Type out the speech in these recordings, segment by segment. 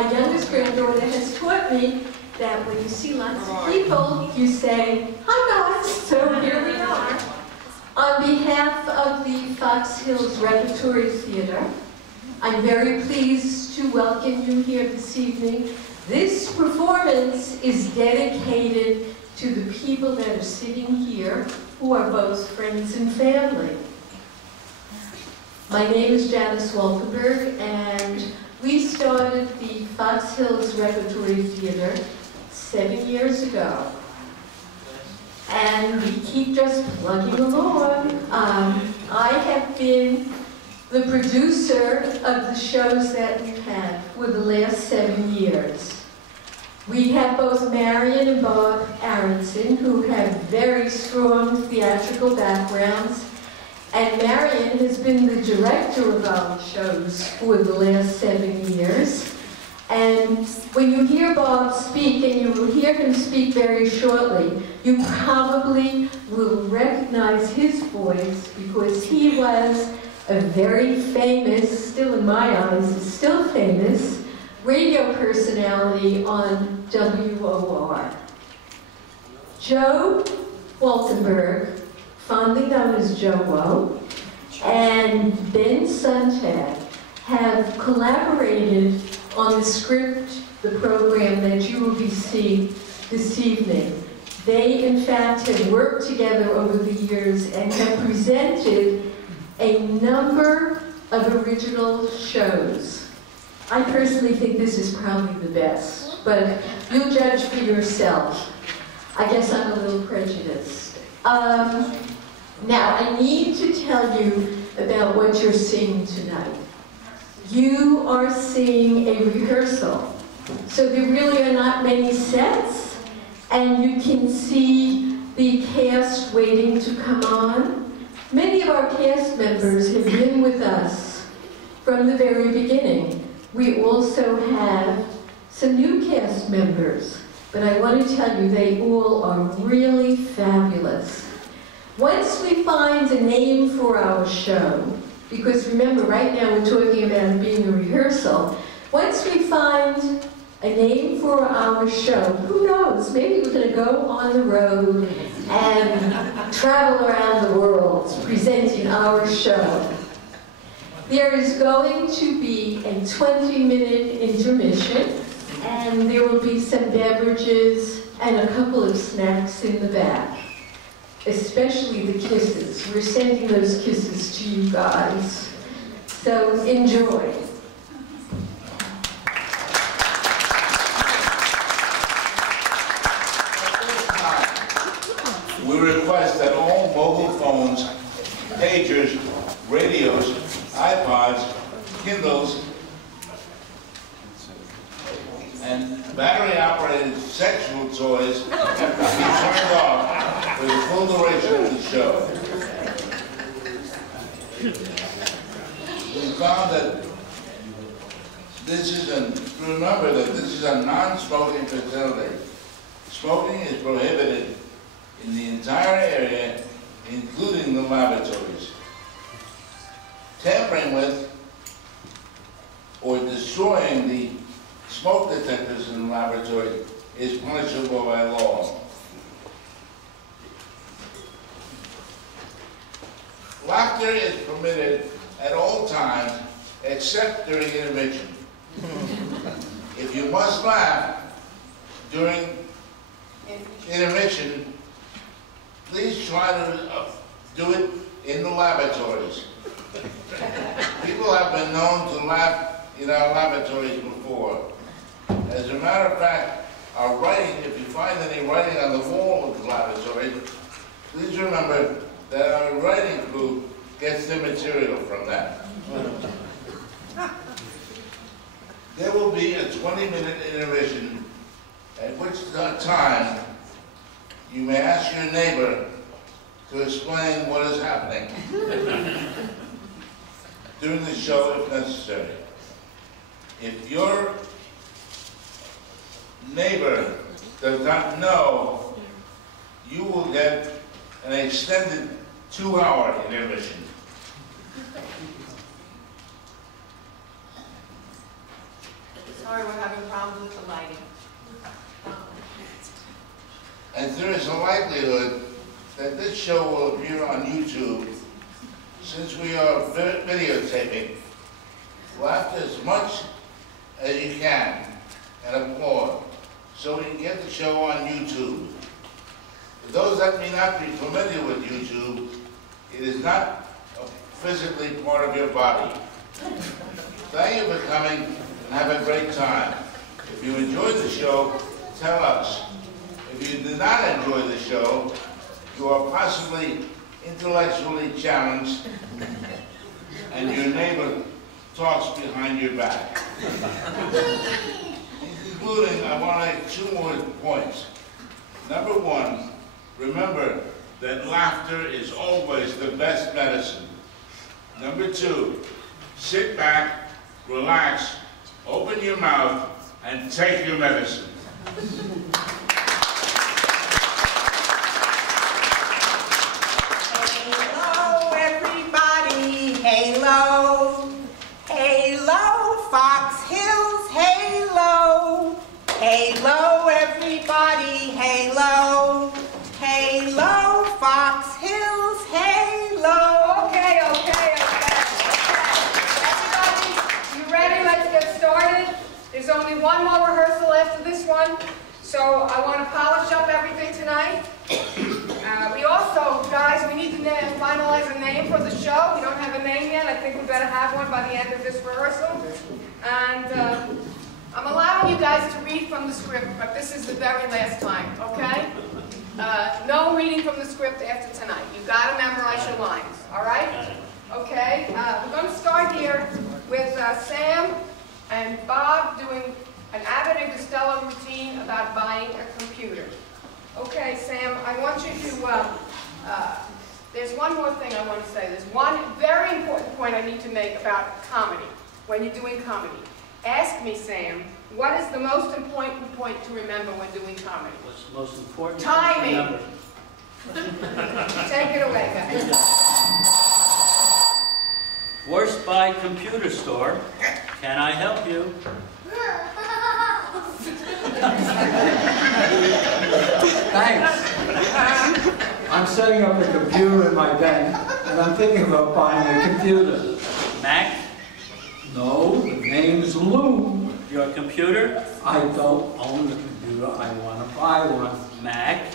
my youngest granddaughter has taught me that when you see lots of people, you say, "Hi guys," so here we are. On behalf of the Fox Hills Repertory Theater, I'm very pleased to welcome you here this evening. This performance is dedicated to the people that are sitting here, who are both friends and family. My name is Janice Waltenberg, and we started the Fox Hills Repertory Theater 7 years ago. And we keep just plugging along. I have been the producer of the shows that we've had for the last 7 years. We have both Marion and Bob Aronson, who have very strong theatrical backgrounds, and Marion has been the director of our shows for the last 7 years. And when you hear Bob speak, and you will hear him speak very shortly, you probably will recognize his voice because he was a very famous, still in my eyes, still famous, radio personality on WOR. Joe Waltenberg, fondly known as Joe-Wo, and Ben Sontag have collaborated on the script, the program that you will be seeing this evening. They, in fact, have worked together over the years and have presented a number of original shows. I personally think this is probably the best, but you'll judge for yourself. I guess I'm a little prejudiced. Now, I need to tell you about what you're seeing tonight. You are seeing a rehearsal. So there really are not many sets, and you can see the cast waiting to come on. Many of our cast members have been with us from the very beginning. We also have some new cast members, but I want to tell you they all are really fabulous. Once we find a name for our show, because remember, right now we're talking about it being a rehearsal. Once we find a name for our show, who knows, maybe we're going to go on the road and travel around the world presenting our show. There is going to be a 20-minute intermission, and there will be some beverages and a couple of snacks in the back. Especially the kisses. We're sending those kisses to you guys. So enjoy. We request that all mobile phones, pagers, radios, iPods, Kindles, and battery-operated sexual toys be turned off for the full duration of the show. We found that remember that this is a non-smoking facility. Smoking is prohibited in the entire area, including the lavatories. Tampering with or destroying the smoke detectors in the laboratory is punishable by law. Laughter is permitted at all times except during intermission. If you must laugh during intermission, please try to do it in the lavatories. People have been known to laugh in our lavatories before. As a matter of fact, our writing, if you find any writing on the wall of the lavatory, please remember that our writing group gets their material from that. There will be a 20-minute intermission, at which time you may ask your neighbor to explain what is happening during the show if necessary. If your neighbor does not know, you will get an extended 2-hour intermission. Sorry, we're having problems with the lighting. And there is a likelihood that this show will appear on YouTube, since we are videotaping. Laugh as much as you can and applaud, so we can get the show on YouTube. For those that may not be familiar with YouTube, it is not physically part of your body. Thank you for coming and have a great time. If you enjoyed the show, tell us. If you did not enjoy the show, you are possibly intellectually challenged and your neighbor talks behind your back. In concluding, I want to make 2 more points. Number 1, remember that laughter is always the best medicine. Number 2, sit back, relax, open your mouth, and take your medicine. Hello, everybody. Halo. Halo, Fox Hills. Halo. Halo, everybody. Halo. Halo, Fox Hills. Halo. Okay. Everybody, you ready? Let's get started. There's only one more rehearsal after this one, so I want to polish up everything tonight. We also, guys, we need to finalize a name for the show. We don't have a name yet. I think we better have one by the end of this rehearsal. And I'm allowing you guys to read from the script, but this is the very last time, okay? No reading from the script after tonight. You've got to memorize your lines, all right? Okay, we're going to start here with Sam and Bob doing an Abbott and Costello routine about buying a computer. Okay, Sam, I want you to, there's one more thing I want to say. There's one very important point I need to make about comedy, when you're doing comedy. Ask me, Sam, what is the most important point to remember when doing comedy? What's the most important? Timing. Take it away, guys. Worst Buy Computer Store. Can I help you? Thanks. I'm setting up a computer in my den, and I'm thinking about buying a computer. Mac? No, the name's Lou. Your computer? I don't own a computer. I want to buy one. Mac?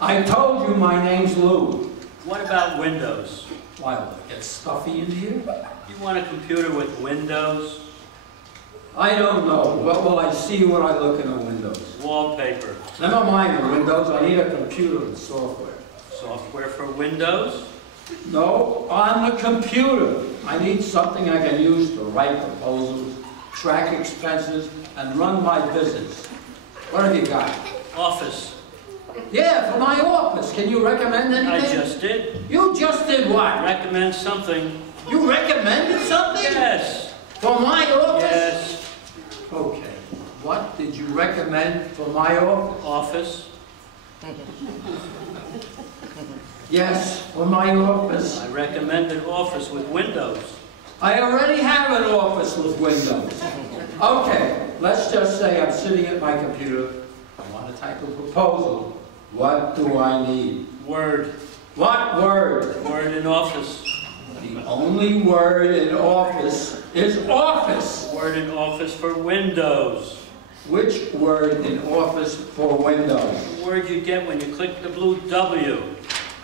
I told you my name's Lou. What about Windows? Why, will it get stuffy in here? You want a computer with Windows? I don't know. What will I see when I look in the windows? Wallpaper. Never mind the windows. I need a computer and software. Software for Windows? No, on the computer. I need something I can use to write proposals, track expenses, and run my business. What have you got? Office. Yeah, for my office. Can you recommend anything? I just did. You just did what? Recommend something. You recommended something? Yes. For my office? Yes. Okay. What did you recommend for my office? Office. Yes, for my office. I recommended Office with Windows. I already have an office with windows. Okay, let's just say I'm sitting at my computer. I want to type a proposal. What do I need? Word. What word? Word in Office. The only word in office is office. Word in Office for Windows. Which word in office for windows? The word you get when you click the blue W.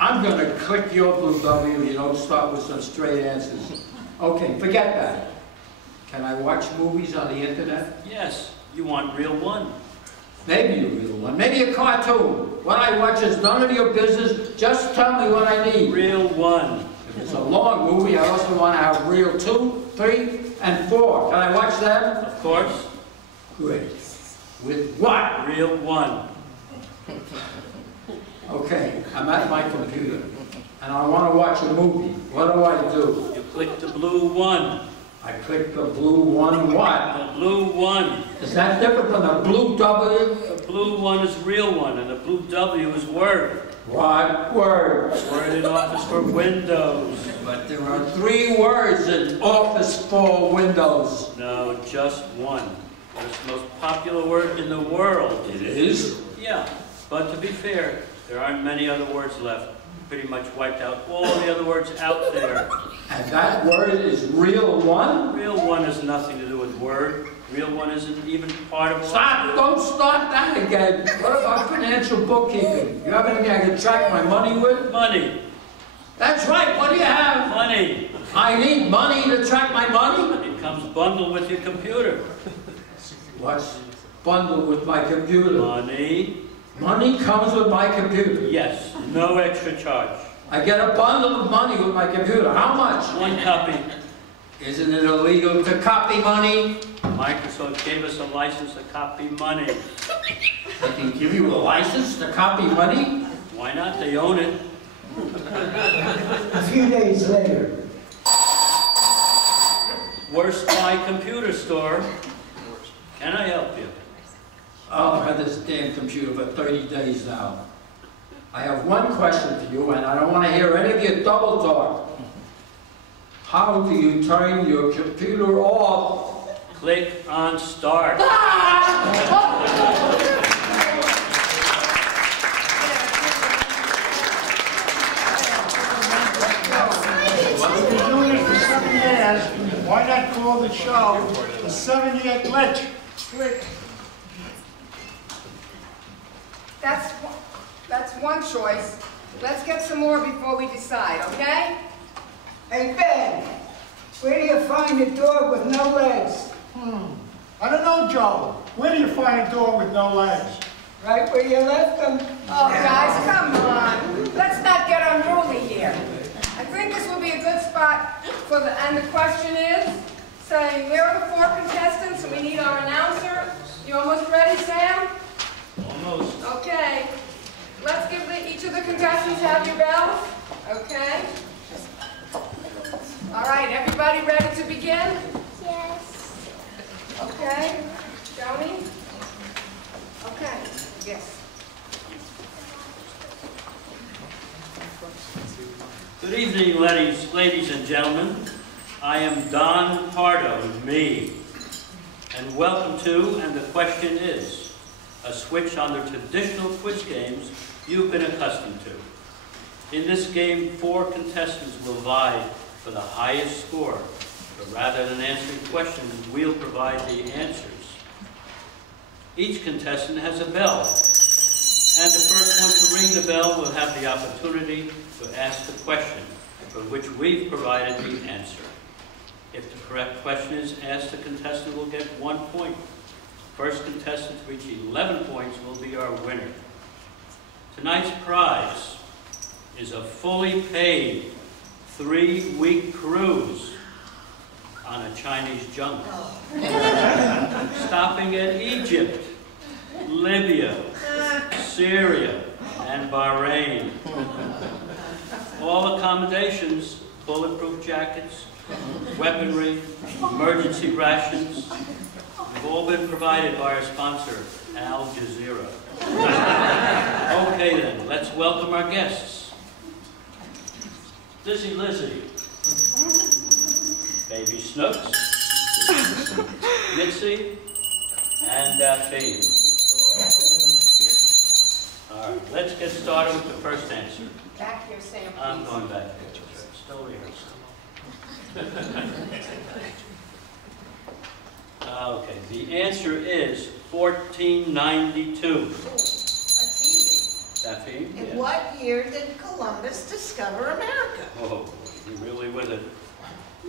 I'm going to click your blue W. You don't start with some straight answers. Okay, forget that. Can I watch movies on the internet? Yes. You want Real One. Maybe a real one. Maybe a cartoon. What I watch is none of your business. Just tell me what I need. Real One. If it's a long movie, I also want to have reel 2, 3, and 4. Can I watch them? Of course. Great. With what? Real One. Okay, I'm at my computer, and I want to watch a movie. What do I do? You click the blue one. I click the blue one what? The blue one. Is that different from the blue W? The blue one is Real One, and the blue W is Word. What word? Word in Office for Windows. But there are 3 words in Office for Windows. No, just one. It's the most popular word in the world. It is? Yeah, but to be fair, there aren't many other words left. Pretty much wiped out all the other words out there. And that word is real one? Real one has nothing to do with word. Real one isn't even part of... Stop! Don't start that again. What about financial bookkeeping? You have anything I can track my money with? Money. That's right. What do you have? Money. I need money to track my money? It comes bundled with your computer. What's bundled with my computer? Money. Money comes with my computer. Yes, no extra charge. I get a bundle of money with my computer. How much? 1 copy. Isn't it illegal to copy money? Microsoft gave us a license to copy money. They can give you a license to copy money? Why not? They own it. A few days later. Worst Buy computer store. Can I help you? Oh, I've had this damn computer for 30 days now. I have one question for you, and I don't want to hear any of your double talk. How do you turn your computer off? Click on Start. We've been doing it for 7 years. Why not call the show the 7-year glitch? That's one choice. Let's get some more before we decide, okay? Hey, Ben, where do you find a dog with no legs? I don't know, Joe. Where do you find a dog with no legs? Right where you left them. Oh, guys, come on. Let's not get unruly here. I think this will be a good spot for and the question is, saying, where are the 4 contestants? We need our announcer. You almost ready, Sam? Almost. Okay. Let's give each of the contestants have your bells. Okay. All right, everybody ready to begin? Yes. Okay. Joni? Okay. Yes. Good evening, ladies and gentlemen. I am Don Pardo, me. And welcome to, and the question is, a switch on the traditional quiz games you've been accustomed to. In this game, 4 contestants will vie for the highest score, but rather than answering questions, we'll provide the answers. Each contestant has a bell, and the first one to ring the bell will have the opportunity to ask the question, for which we've provided the answer. If the correct question is asked, the contestant will get 1 point. First contestant to reach 11 points will be our winner. Tonight's prize is a fully paid 3-week cruise on a Chinese jungle, stopping at Egypt, Libya, Syria, and Bahrain. All accommodations, bulletproof jackets, weaponry, emergency rations, have all been provided by our sponsor, Al Jazeera. Okay then, let's welcome our guests. Lizzie, Baby Snooks, Mitzi, and Daphne. All right, let's get started with the first answer. Back here, Sam, please. I'm going back here. Still rehearsing. Okay, the answer is 1492. That's easy. Daphne? In Yes. what year did Columbus discover America? Oh, you're really with it.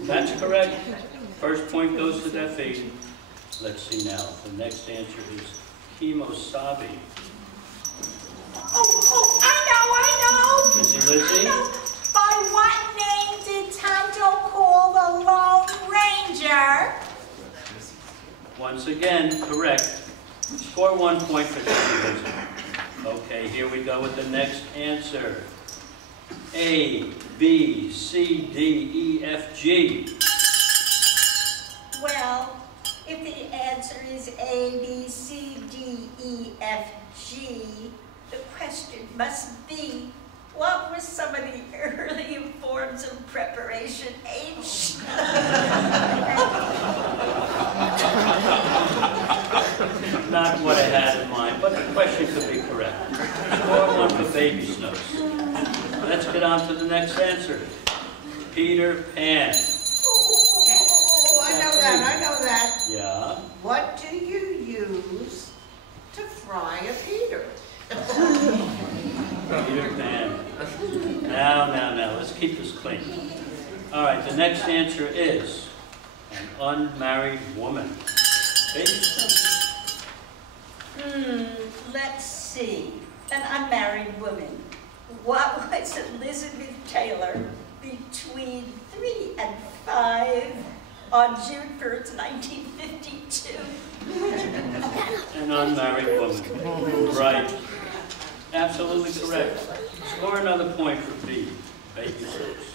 That's correct. First point goes to Daphne. Let's see now. The next answer is Kemosabe. Oh, I know. Lizzie? By what name did Tonto call the Lone Ranger? Once again, correct. Score 1 point for Lizzie. Okay, here we go with the next answer. A, B, C, D, E, F, G. Well, if the answer is A, B, C, D, E, F, G, the question must be, what were some of the early forms of preparation H? baby snooks. Let's get on to the next answer. Peter Pan. Oh, I know that. Yeah. What do you use to fry a Peter? Peter Pan. Now, let's keep this clean. All right, the next answer is an unmarried woman. Baby snooks. Let's see. An unmarried woman. What was Elizabeth Taylor between 3 and 5 on June 1st, 1952? An unmarried woman. Right. Absolutely correct. Score another point for B. Baby snooks.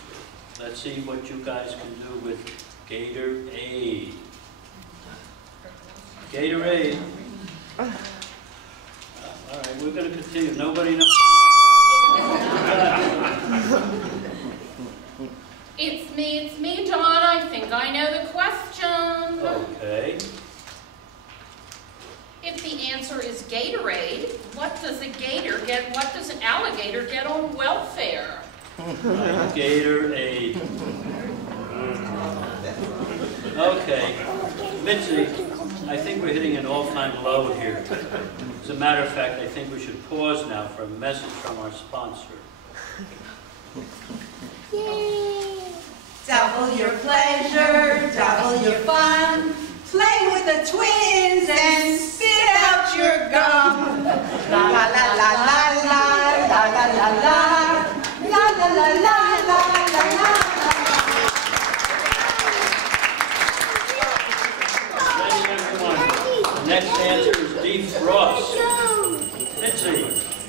Let's see what you guys can do with Gatorade. Gatorade. All right, we're going to continue. Nobody knows. It's me, Dawn. I think I know the question. Okay. If the answer is Gatorade, what does a gator get? What does an alligator get on welfare? Gatorade. Okay. Mitzi, I think we're hitting an all-time low here. As a matter of fact, I think we should pause now for a message from our sponsor. Yay! Double your pleasure, double your fun. Play with the twins and spit out your gum. La la la la la la la la la la la la la la la la. Ready, everyone? The next answer is defrost. Mitzi.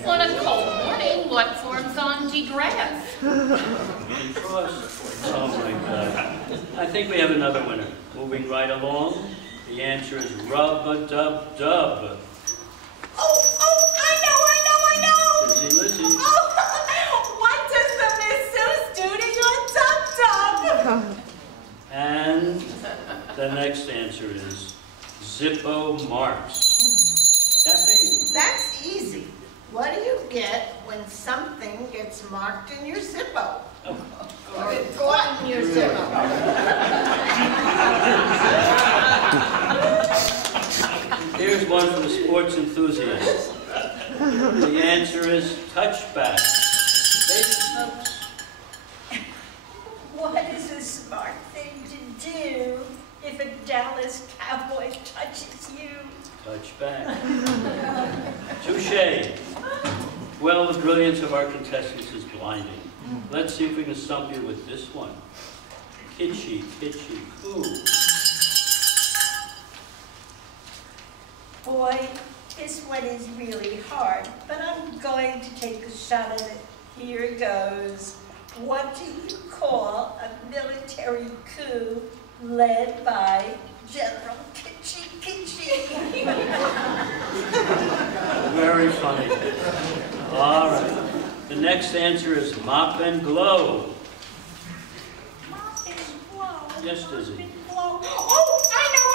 On a cold morning, what forms on degrass? Defrost. Oh my God. I think we have another winner. Moving right along, the answer is rub-a-dub-dub. Oh, I know. Lizzie. Oh, what does the masseuse do to your tub-tub? And the next answer is Zippo Marks. Caffeine. That's easy. What do you get when something gets marked in your Zippo? Or it's caught in your Zippo? Here's one for the sports enthusiasts. The answer is touchback. Baby snooks. What is a smart thing to do if a Dallas Cowboy touches you? Touchback. Touche. Well, the brilliance of our contestants is blinding. Let's see if we can stump you with this one. Kitschy, coo. Boy, this one is really hard, but I'm going to take a shot at it. Here goes. What do you call a military coup led by General Kitschy? Very funny. All right. The next answer is mop and glow. Mop and glow. Yes, Dizzy. Oh, I know.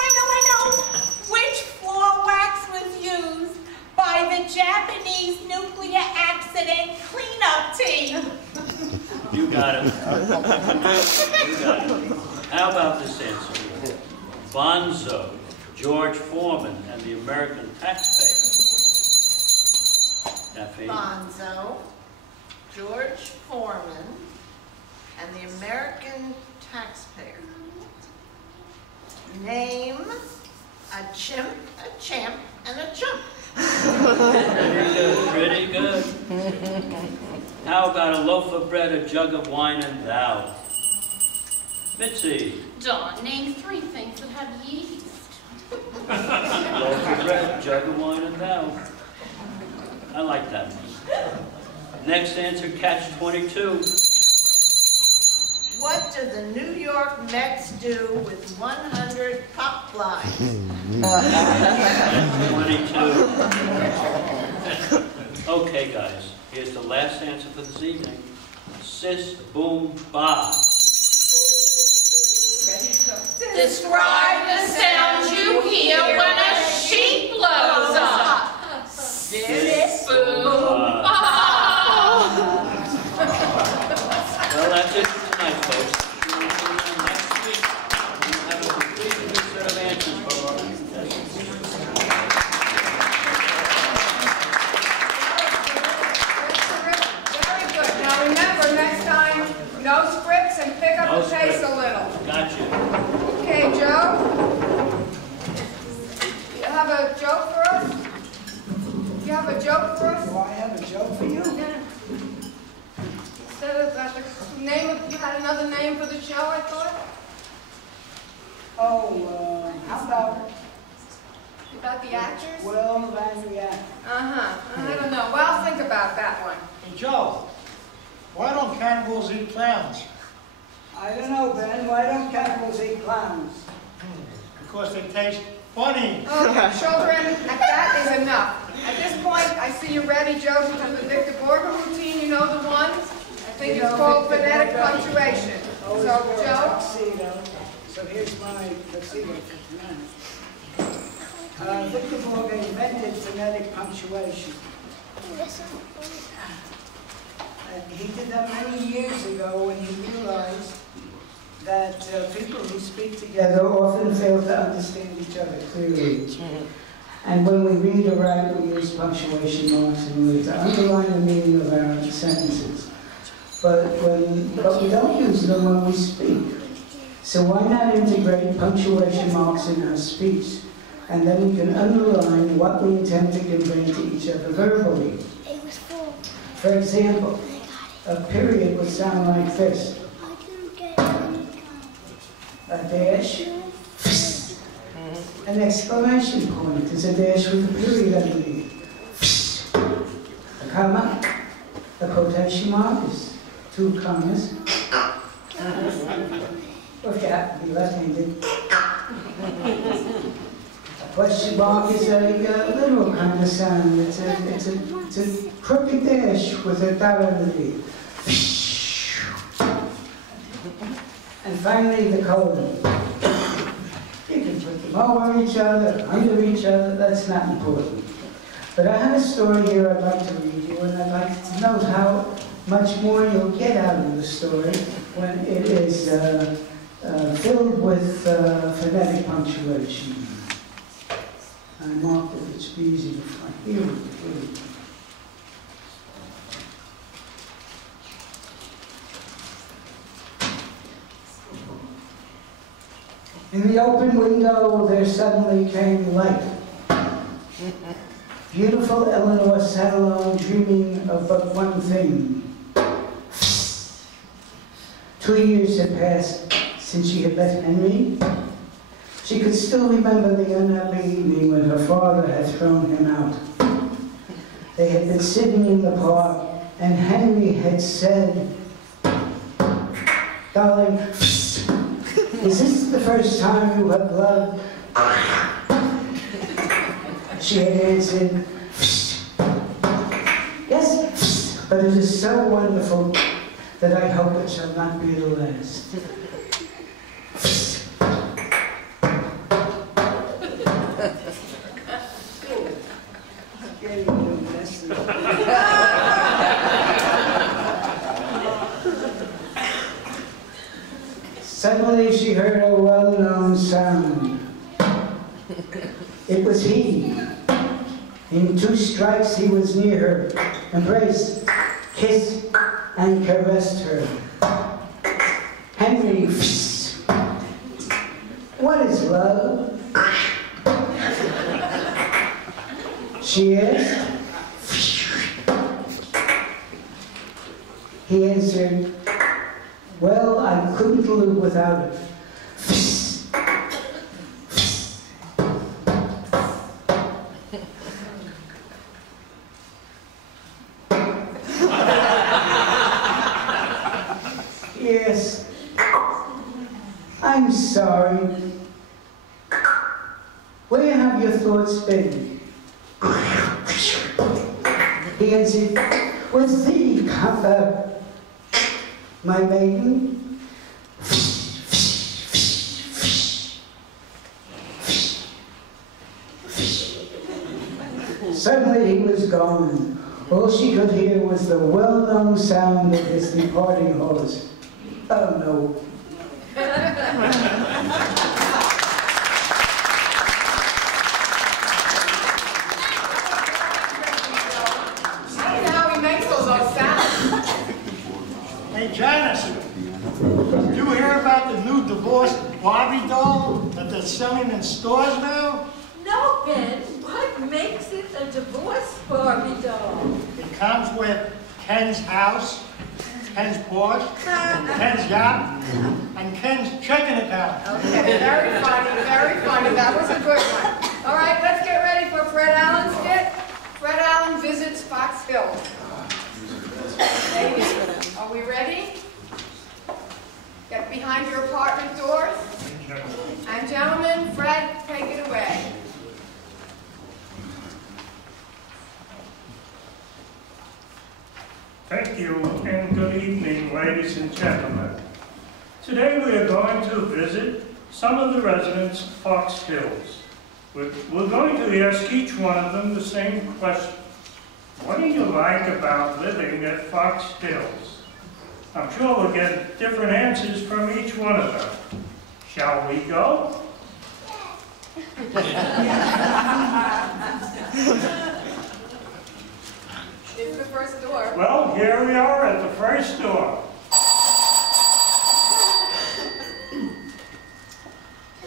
Which floor wax was used by the Japanese nuclear accident cleanup team? You got it. How about this answer? Bonzo, George Foreman, and the American taxpayer. Caffeine. Bonzo, George Foreman, and the American taxpayer. Name a chimp, a champ, and a chump. Pretty good. How about a loaf of bread, a jug of wine, and thou? Mitzi. Dawn, name 3 things that have yeast. Loaf of bread, jug of wine, and thou. I like that one. Next answer, catch 22. What do the New York Mets do with 100 pop flies? 22. Okay, guys, here's the last answer for this evening. Sis, boom, ba. Describe the sound you hear when a sheep blows up. Sis, Boom, ba. that's it for tonight, folks. Next week, we'll have a complete set of answers for our contestants. Very good. Now remember, next time, no scripts and pick up the pace a little. Gotcha. Okay, Joe? You have a joke for us? You have a joke for us? Do I have a joke for you? Yeah. Instead of that, the name of, you had another name for the show, I thought? Oh, how about About the actors? Will Van React? Uh-huh. I don't know. Well, I'll think about that one. Hey, Joe, why don't cannibals eat clowns? I don't know, Ben. Why don't cannibals eat clowns? Because they taste funny. Okay, children, that is enough. At this point, I see you ready, Joe, to do the Victor Borger routine. You know the ones? I think it's called phonetic punctuation. So, Joe? Tuxedo. So here's my tuxedo for tonight. Victor Borger invented phonetic punctuation. He did that many years ago when he realized that people who speak together often fail to understand each other clearly. And when we read or write, we use punctuation marks in order to underline the meaning of our sentences. But we don't use them when we speak. So why not integrate punctuation marks in our speech? And then we can underline what we intend to convey to each other verbally. For example, a period would sound like this. A dash, an exclamation point is a dash with a period underneath. A comma, a quotation mark is 2 commas. Or if you happen to be left-handed. A question mark is a literal kind of sound. It's a crooked dash with a dot underneath. And finally, the colon. You can put them over each other, under each other, that's not important. But I have a story here I'd like to read you, and I'd like to note how much more you'll get out of the story when it is filled with phonetic punctuation. I marked it, it should be easy to find. Here we go. In the open window, there suddenly came light. Beautiful Eleanor sat alone, dreaming of but one thing. 2 years had passed since she had met Henry. She could still remember the unhappy evening when her father had thrown him out. They had been sitting in the park, and Henry had said, "Darling, is this the first time you have loved?" She had answered, "Yes, but it is so wonderful that I hope it shall not be the last." Suddenly she heard a well-known sound. It was he. In 2 strikes he was near her, embraced, kissed, and caressed her. Henry, what is love? She asked. He answered, "Well, I couldn't live without it." Yes, I'm sorry. Where have your thoughts been? He answered, "With thee, my maiden." Suddenly he was gone. All she could hear was the well-known sound of his departing horse. Oh, no. I don't know how he makes those on salads. Hey, Janice, did you hear about the new divorced Barbie doll that they're selling in stores now? No, Ben, what makes it a divorce Barbie doll? It comes with Ken's house, Ken's Porsche, Ken's yacht, and Ken's checking account. Okay, very funny, very funny. That was a good one. All right, let's get ready for Fred Allen's skit. Fred Allen visits Fox Hill. Ladies, are we ready? Get behind your apartment doors. And gentlemen, Fred, take it away. Thank you, and good evening, ladies and gentlemen. Today we are going to visit some of the residents of Fox Hills. We're going to ask each one of them the same question. What do you like about living at Fox Hills? I'm sure we'll get different answers from each one of them. Shall we go? It's the first door. Well, here we are at the first door.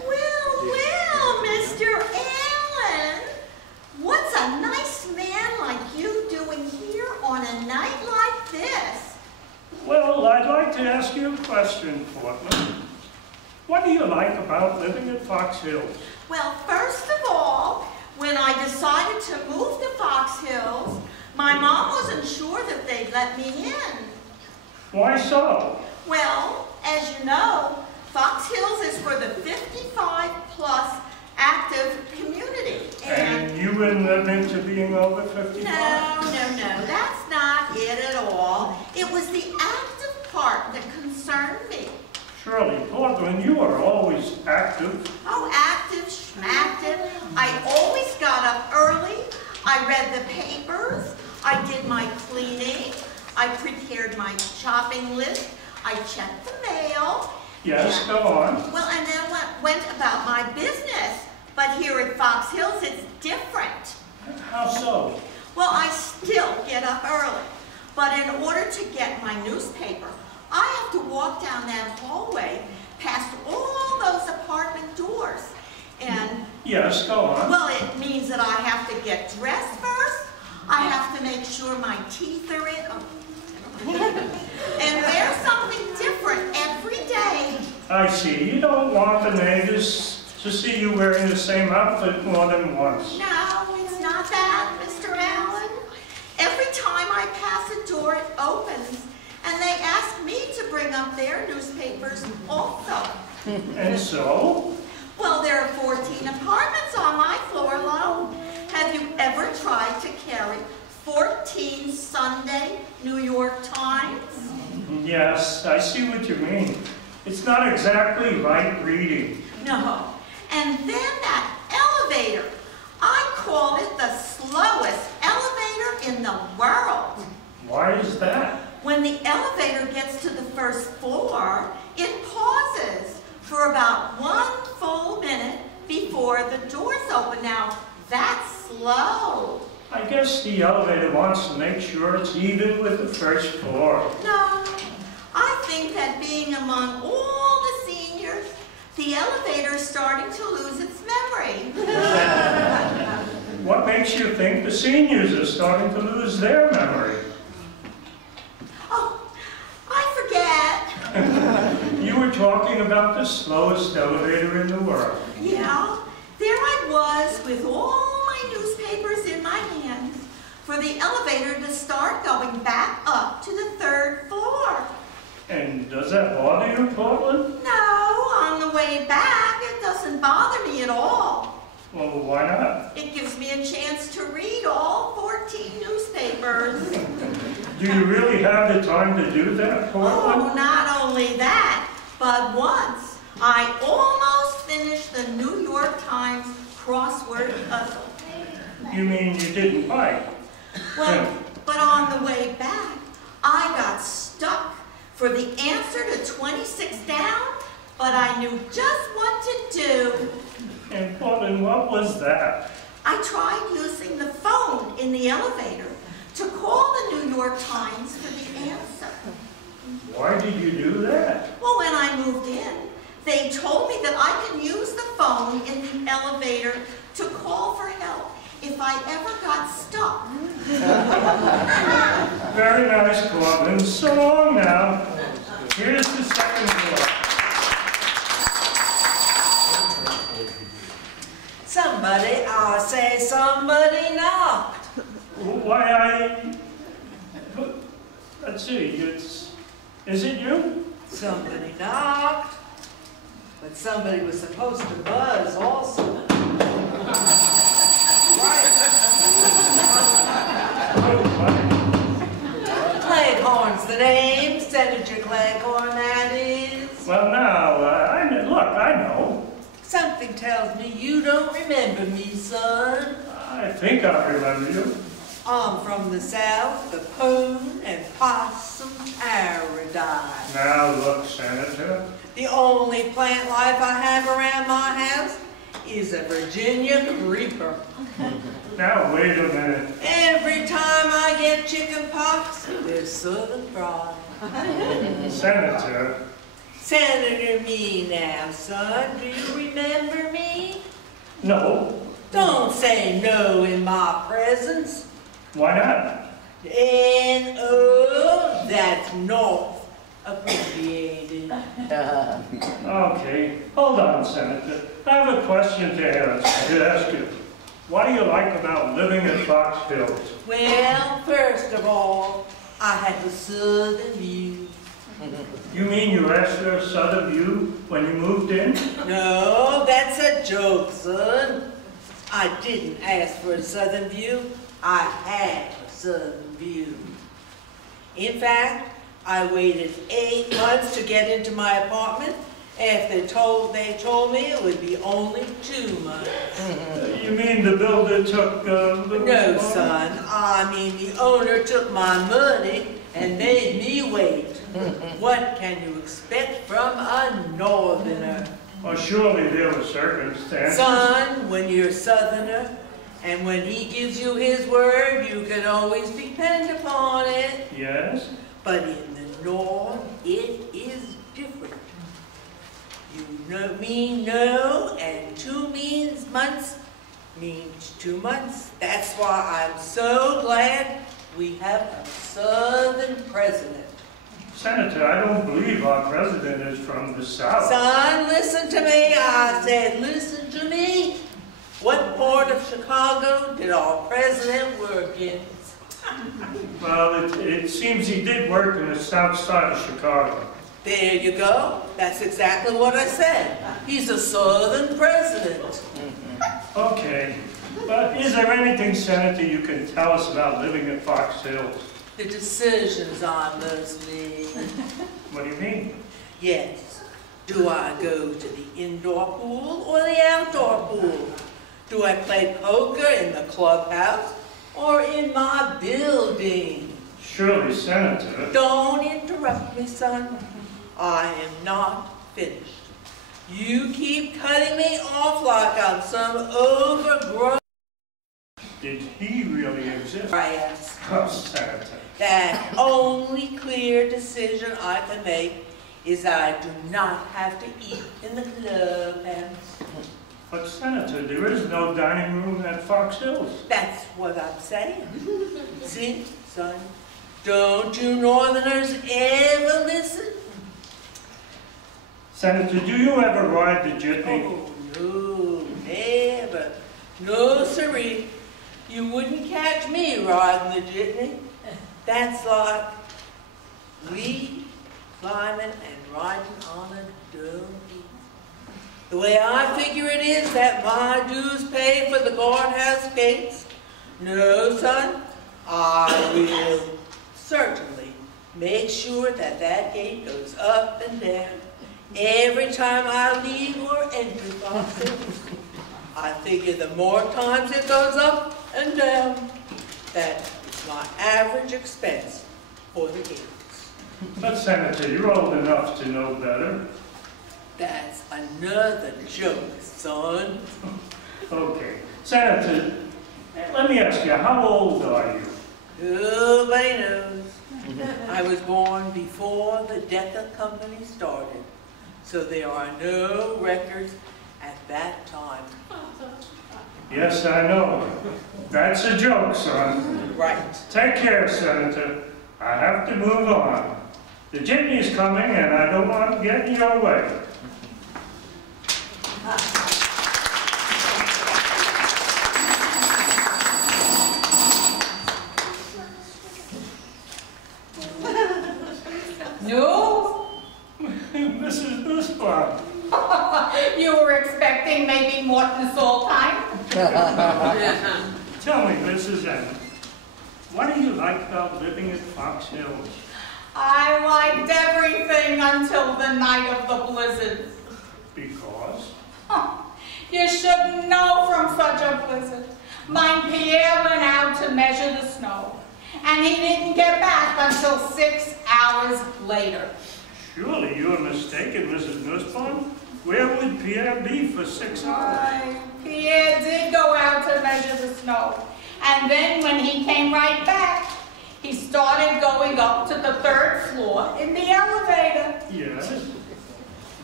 Well, Mr. Allen, what's a nice man like you doing here on a night like this? Well, I'd like to ask you a question, Portland. What do you like about living at Fox Hills? Well, first of all, when I decided to move to Fox Hills, my mom wasn't sure that they'd let me in. Why so? Well, as you know, Fox Hills is for the 55-plus active community. And you wouldn't live into being over 55? No, that's not it at all. It was the active part that concerned me. Surely, Portland, you are always active. Oh, active, schmactive. I always got up early. I read the papers. I did my cleaning. I prepared my shopping list. I checked the mail. Yes, go on. Well, and then went about my business. But here at Fox Hills, it's different. How so? Well, I still get up early. But in order to get my newspaper, I have to walk down that hallway past all those apartment doors. And yes, go on. well, it means that I have to get dressed first. I have to make sure my teeth are in. And wear something different every day. I see. You don't want the neighbors to see you wearing the same outfit more than once. No, it's not that, Mr. Allen. Every time I pass a door, it opens, and they ask me to bring up their newspapers also. And so? Well, there are 14 apartments on my floor alone. Have you ever tried to carry 14 Sunday New York Times? Yes, I see what you mean. It's not exactly light reading. No. And then that elevator. I call it the slowest elevator in the world. Why is that? When the elevator gets to the first floor, it pauses for about 1 full minute before the doors open. Now, that's slow. I guess the elevator wants to make sure it's even with the first floor. No, I think that being among all the seniors, the elevator's starting to lose its memory. What makes you think the seniors are starting to lose their memory? Oh, I forget. You were talking about the slowest elevator in the world. Yeah, there I was with all my newspapers in my hands for the elevator to start going back up to the 3rd floor. And does that bother you, Portland? No, on the way back, it doesn't bother me at all. Well, why not? It gives me a chance to read all 14 newspapers. Do you really have the time to do that, Portland? Oh, not only that, but once I almost finished the New York Times crossword puzzle. You mean you didn't bite? Well, but on the way back, I got stuck for the answer to 26 down, but I knew just what to do. And what was that? I tried using the phone in the elevator to call the New York Times for the answer. Why did you do that? Well, when I moved in, they told me that I can use the phone in the elevator to call for help if I ever got stuck. Very nice, Corbin. So long now. Here's the second floor. Somebody, I say somebody knocked. Why, let's see, is it you? Somebody knocked, but somebody was supposed to buzz also. Right. Cleghorn's the name, Senator Cleghorn, that is. Well, now, I know. Something tells me you don't remember me, son. I think I remember you. I'm from the South, the Poon and Possum Paradise. Now, look, Senator. The only plant life I have around my house is a Virginia creeper. Now, wait a minute. Every time I get chicken pox, there's Southern pride. Senator. Senator me now, son. Do you remember me? No. Don't say no in my presence. Why not? N-O, that's North. Appreciated. Okay, hold on, Senator. I have a question to ask you. What do you like about living in Fox Hills? Well, first of all, I had the southern view. You mean you asked for a southern view when you moved in? No, that's a joke, son. I didn't ask for a southern view. I had a southern view. In fact, I waited 8 months to get into my apartment after they told me it would be only 2 months. You mean the builder took No, son. I mean the owner took my money and made me wait. What can you expect from a northerner? Well, surely there were circumstances. Son, when you're a southerner, and when he gives you his word, you can always depend upon it. Yes? But in the north, it is different. You mean no, and 2 months means 2 months. That's why I'm so glad we have a southern president. Senator, I don't believe our president is from the South. Son, listen to me. I said, listen to me. What part of Chicago did our president work in? Well, it seems he did work in the south side of Chicago. There you go. That's exactly what I said. He's a southern president. Okay. But is there anything, Senator, you can tell us about living in Fox Hills? The decisions I must make. What do you mean? Yes. Do I go to the indoor pool or the outdoor pool? Do I play poker in the clubhouse or in my building? Surely, Senator. Don't interrupt me, son. I am not finished. You keep cutting me off like I'm some overgrown. Did he really exist? Yes. Oh, Senator. That only clear decision I can make is I do not have to eat in the clubhouse. But Senator, there is no dining room at Fox Hills. That's what I'm saying. See, son, don't you northerners ever listen? Senator, do you ever ride the jitney? Oh, no, never. No, sirree. You wouldn't catch me riding the jitney. That's like we climbing and riding on a donkey. The way I figure it is that my dues paid for the guardhouse gates. No, son, I will certainly make sure that that gate goes up and down every time I leave or enter Fox Hills. I figure the more times it goes up and down, that is my average expense for the gates. But Senator, you're old enough to know better. That's another joke, son. Okay. Senator, let me ask you, how old are you? Nobody knows. I was born before the Decca Company started, so there are no records at that time. Yes, I know. That's a joke, son. Right. Take care, Senator. I have to move on. The jitney's coming, and I don't want to get in your way. No? Mrs. Nussbaum. You were expecting maybe Morton Saltine? Tell me, Mrs. Emmett, what do you like about living at Fox Hills? I liked everything until the night of the blizzard. Because? You shouldn't know from such a blizzard. Mine Pierre went out to measure the snow, and he didn't get back until 6 hours later. Surely you are mistaken, Mrs. Nussbaum. Where would Pierre be for 6 hours? Pierre did go out to measure the snow, and then when he came right back, he started going up to the 3rd floor in the elevator. Yes.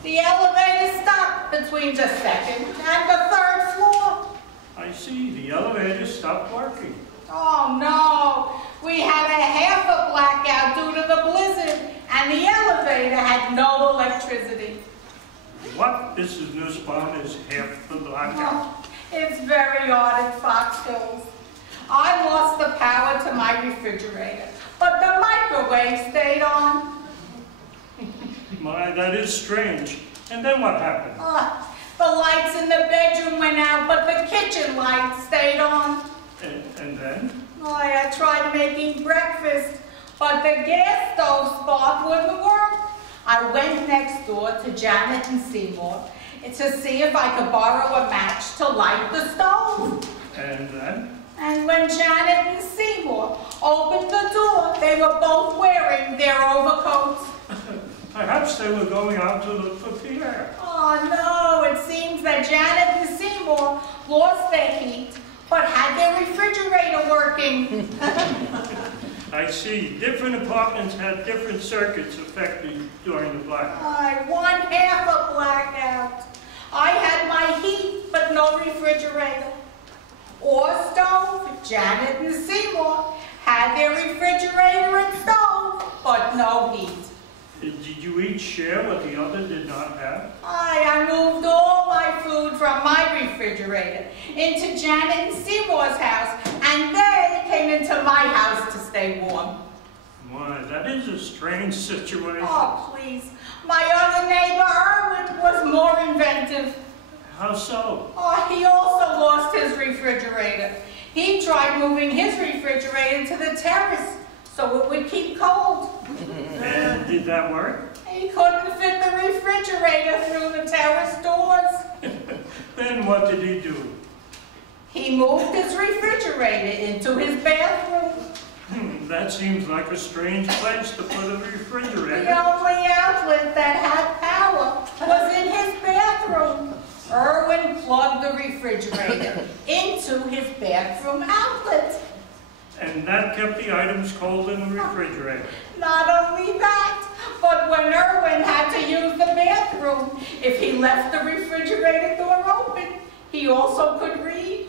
The elevator stopped between the 2nd and the 3rd floor. I see. The elevator stopped working. Oh no, we had a half a blackout due to the blizzard, and the elevator had no electricity. What, Mrs. Nussbaum, is half the blackout? Oh, it's very odd at Fox Hills. I lost the power to my refrigerator, but the microwave stayed on. My, that is strange. And then what happened? The lights in the bedroom went out, but the kitchen light stayed on. And then? I tried making breakfast, but the gas stove spark wouldn't work. I went next door to Janet and Seymour to see if I could borrow a match to light the stove. And then? And when Janet and Seymour opened the door, they were both wearing their overcoats. Perhaps they were going out to look for Pierre. Oh no, it seems that Janet and Seymour lost their heat, but had their refrigerator working. I see. Different apartments had different circuits affected during the blackout. One half a blackout. I had my heat, but no refrigerator. Or stove. Janet and Seymour had their refrigerator and stove, but no heat. Did you each share what the other did not have? I moved all my food from my refrigerator into Janet and Seymour's house, and they came into my house to stay warm. Why, that is a strange situation. Oh, please. My other neighbor, Erwin, was more inventive. How so? Oh, he also lost his refrigerator. He tried moving his refrigerator to the terrace so it would keep cold. And did that work? He couldn't fit the refrigerator through the terrace doors. Then what did he do? He moved his refrigerator into his bathroom. That seems like a strange place to put a refrigerator. The only outlet that had power was in his bathroom. Erwin plugged the refrigerator into his bathroom outlet. And that kept the items cold in the refrigerator. Not only that, but when Erwin had to use the bathroom, if he left the refrigerator door open, he also could read.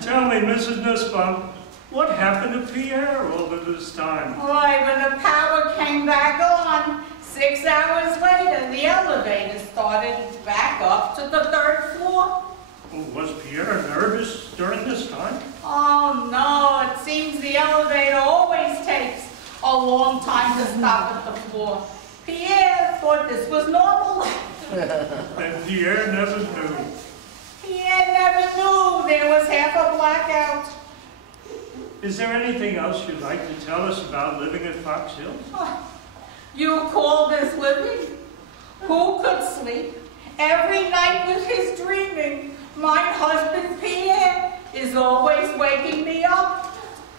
Tell me, Mrs. Nussbaum, what happened to Pierre over this time? Boy, when the power came back on, 6 hours later, the elevator started back up to the 3rd floor. Was Pierre nervous during this time? Oh no, it seems the elevator always takes a long time to stop at the floor. Pierre thought this was normal. And Pierre never knew. Pierre never knew there was half a blackout. Is there anything else you'd like to tell us about living at Fox Hills? You call this living? Who could sleep every night with his dreaming? My husband Pierre is always waking me up.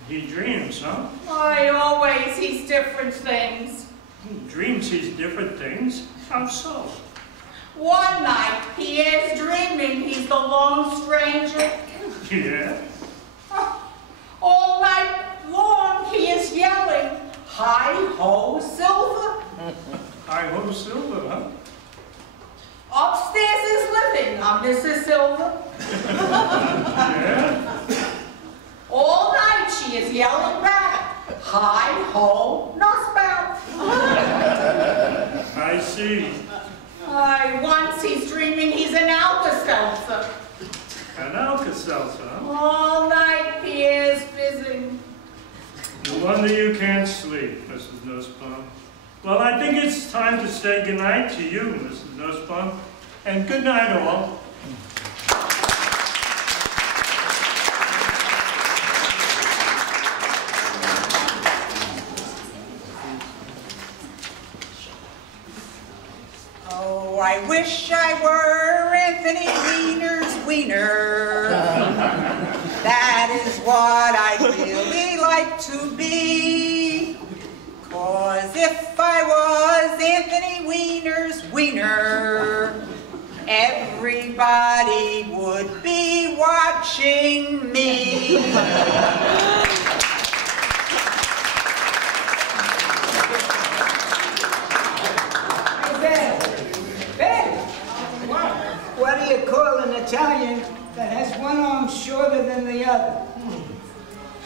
He dreams, huh? Why, always he's different things. He dreams he's different things. How so? One night, he is dreaming he's the lone stranger. Yeah? All night long, he is yelling, "Hi-ho, Silver!" Hi-ho, Silver, huh? Upstairs is living Mrs. Silver. Yeah? All night, she is yelling back, "Hi-ho, Nussbaum!" I see. Once he's dreaming he's an Alka-Seltzer. An Alka-Seltzer, huh? All night he is fizzing. No wonder you can't sleep, Mrs. Nussbaum. Well, I think it's time to say goodnight to you, Mrs. Nussbaum. And good night, all. Oh, I wish I were Anthony Weiner's wiener. That is what I'd really like to be. 'Cause if I was Anthony Weiner's wiener, everybody would be watching me. What do you call an Italian that has one arm shorter than the other?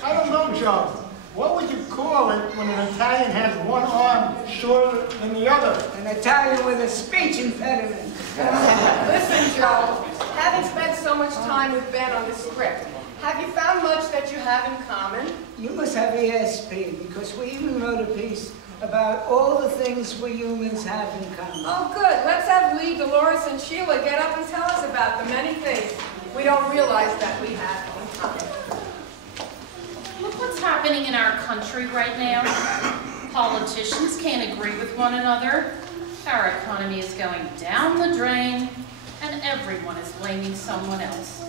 I don't know, Joe. What would you call it when an Italian has one arm shorter than the other? An Italian with a speech impediment. Listen, Joe, having spent so much time with Ben on the script, have you found much that you have in common? You must have ESP, because we even wrote a piece about all the things we humans have in common. Oh, good. Let's have Lee, Dolores, and Sheila get up and tell us about the many things we don't realize that we have in common. Look what's happening in our country right now. Politicians can't agree with one another. Our economy is going down the drain, and everyone is blaming someone else.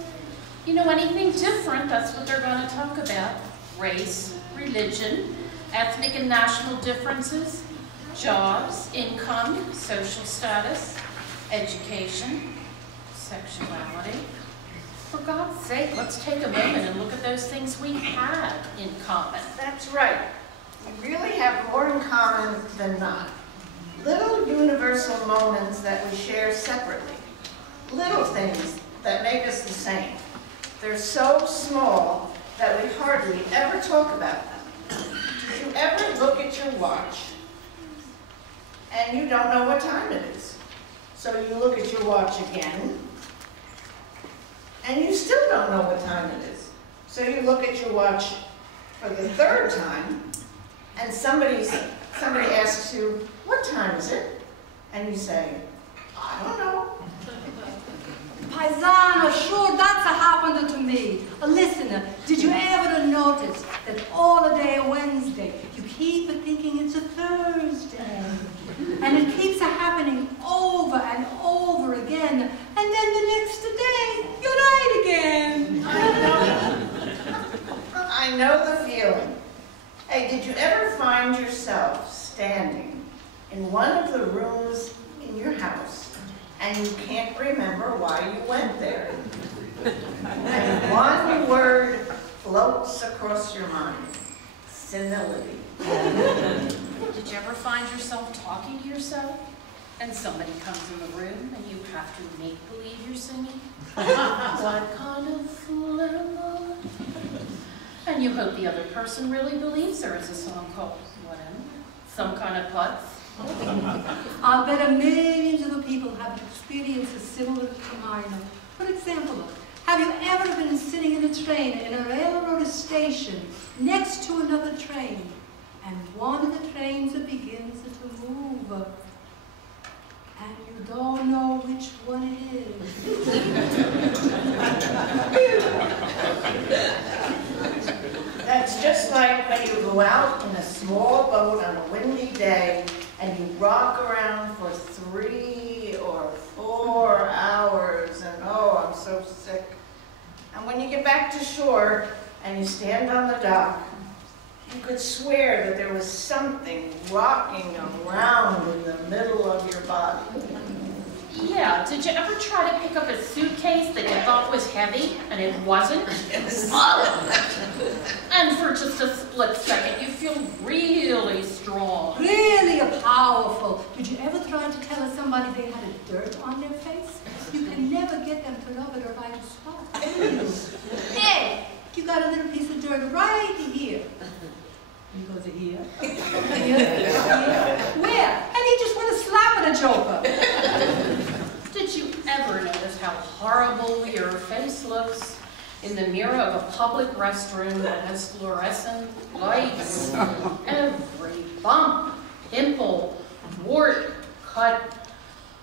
You know, anything different, that's what they're going to talk about. Race, religion, ethnic and national differences, jobs, income, social status, education, sexuality. For God's sake, let's take a moment and look at those things we have in common. That's right. We really have more in common than not. Little universal moments that we share separately. Little things that make us the same. They're so small that we hardly ever talk about them. Did you ever look at your watch and you don't know what time it is? So you look at your watch again and you still don't know what time it is. So you look at your watch for the third time and somebody asks you, "What time is it?" And you say, "I don't know." Paisano, sure, that's happened to me. Listener, did you ever notice that all day Wednesday, you keep thinking it's a Thursday? And it keeps happening over and over again. And then the next day, you're right again. I know the feeling. Hey, did you ever find yourself standing in one of the rooms in your house and you can't remember why you went there? And one word floats across your mind: senility. Did you ever find yourself talking to yourself and somebody comes in the room and you have to make believe you're singing? What kind of fool am I? And you hope the other person really believes there is a song called whatever, some kind of putz. I bet millions of people have experiences similar to mine. For example, have you ever been sitting in a train in a railroad station next to another train, and one of the trains begins to move, and you don't know which one it That's That's just like when you go out in a small boat on a windy day and you rock around for 3 or 4 hours and oh, I'm so sick. And when you get back to shore and you stand on the dock you could swear that there was something rocking around in the middle of your body. Yeah, did you ever try to pick up a suitcase that you thought was heavy and it wasn't? And for just a split second, you feel really strong. Really powerful. Did you ever try to tell somebody they had a dirt on their face? You can never get them to rub it or right a spot. Hey, you got a little piece of dirt right here. He goes here. Here. Where? And he just went to slap at a joker. Did you ever notice how horrible your face looks in the mirror of a public restroom that has fluorescent lights? Every bump, pimple, wart, cut,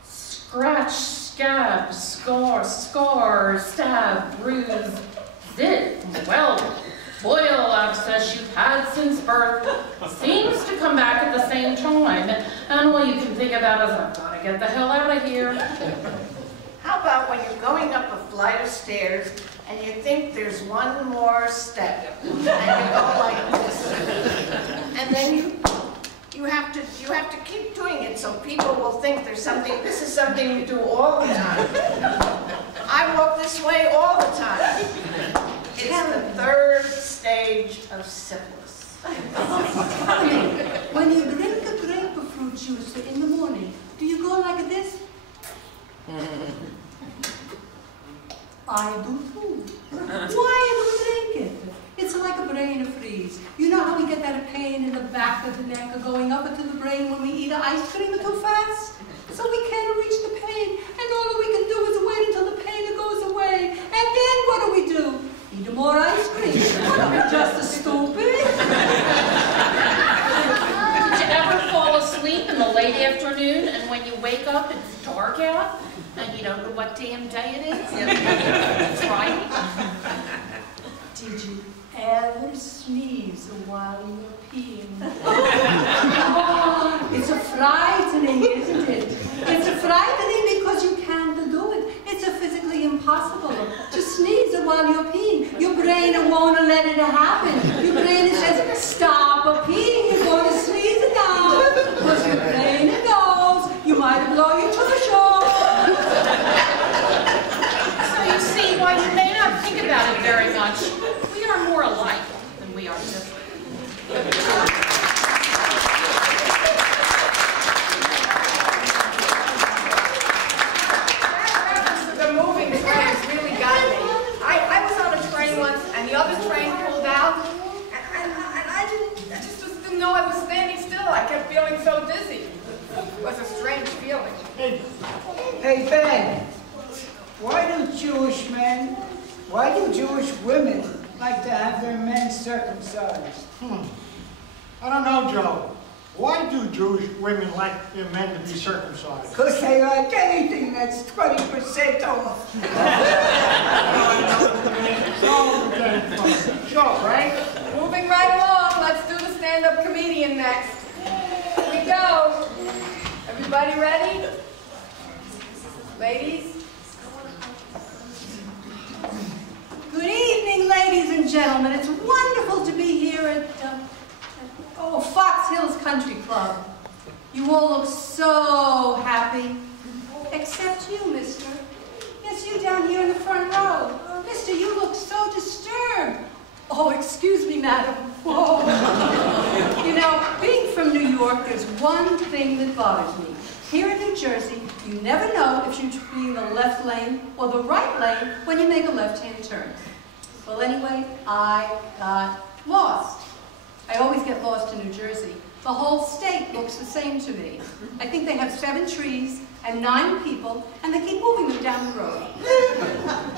scratch, scab, scar, stab, bruise, zit, welt, boil abscess you've had since birth seems to come back at the same time, and all you can think about is, I've got to get the hell out of here. How about when you're going up a flight of stairs and you think there's one more step, and you go like this, and then you have to keep doing it so people will think there's something. This is something you do all the time. I walk this way all the time. It's the third stage of syphilis. When you drink a grapefruit juice in the morning, do you go like this? I do too. Why do we drink it? It's like a brain freeze. You know how we get that pain in the back of the neck or going up into the brain when we eat ice cream too fast? So we can't reach the pain, and all we can do is wait until the pain goes away. And then what do? Eat more ice cream. What are we, just as stupid? Did you ever fall asleep in the late afternoon, and when you wake up, it's dark out, and you don't know what damn day it is? That's right. Did you ever sneeze while you were peeing? It's a frightening, isn't it? It's a frightening because you can't do it. It's a physically impossible to sneeze while you're peeing. Your brain won't let it happen. Your brain says, stop peeing, you're going to sneeze now. Because your brain knows you might blow your tush off. So you see, while you may not think about it very much, we are more alike than we are different. The moving trains really got me. I was on a train once, and the other train pulled out, and I just didn't know I was standing still. I kept feeling so dizzy. It was a strange feeling. Hey, Ben, why do Jewish women like to have their men circumcised? I don't know, Joe. Why do Jewish women like their men to be circumcised? Because they like anything that's 20% off. Sure, right? Moving right along, let's do the stand-up comedian next. Here we go. Everybody ready? Ladies? Good evening, ladies and gentlemen. It's wonderful to be here at Fox Hills Country Club. You all look so happy. Except you, mister. Yes, you down here in the front row. Mister, you look so disturbed. Oh, excuse me, madam. Whoa. You know, being from New York, there's one thing that bothers me. Here in New Jersey, you never know if you're in the left lane or the right lane when you make a left-hand turn. Well, anyway, I got lost. I always get lost in New Jersey. The whole state looks the same to me. I think they have 7 trees and 9 people, and they keep moving them down the road.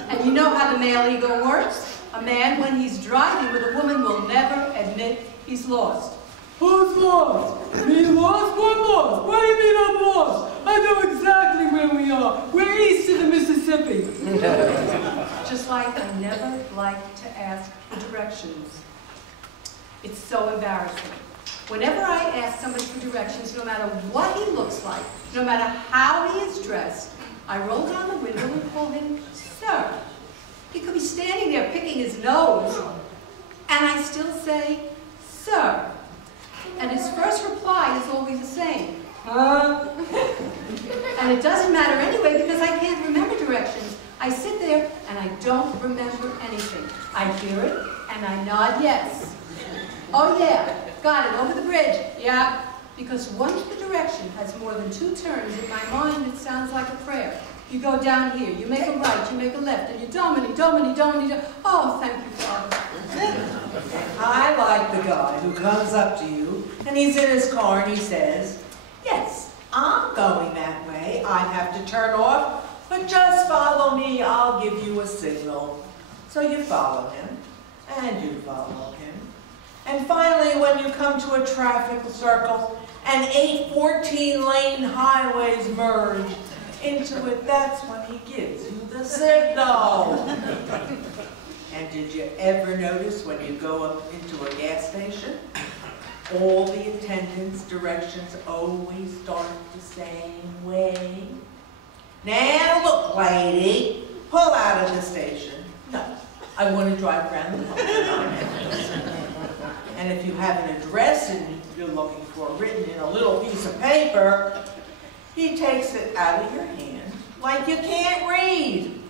And you know how the male ego works? A man, when he's driving with a woman, will never admit he's lost. Who's lost? Me lost? What lost? What do you mean I'm lost? I know exactly where we are. We're east of the Mississippi. Just like I never like to ask for directions. It's so embarrassing. Whenever I ask somebody for directions, no matter what he looks like, no matter how he is dressed, I roll down the window and call him sir. He could be standing there picking his nose, and I still say, sir. "Sir." And his first reply is always the same, "Huh?" And it doesn't matter anyway because I can't remember directions. I sit there and I don't remember anything. I hear it and I nod yes. "Oh yeah, got it, over the bridge." "Yeah." Because once the direction has more than 2 turns, in my mind it sounds like a prayer. You go down here, you make a right, you make a left, and you domini, domini, domini, oh, thank you, Father. I like the guy who comes up to you, and he's in his car, and he says, "Yes, I'm going that way. I have to turn off, but just follow me. I'll give you a signal." So you follow him, and you follow him. And finally, when you come to a traffic circle, and 8 14-lane highways merge into it, that's when he gives you the signal. And did you ever notice when you go up into a gas station, all the attendants' directions always start the same way? "Now look, lady, pull out of the station." "No, I want to drive around the whole." And if you have an address and you're looking for it written in a little piece of paper, he takes it out of your hand like you can't read.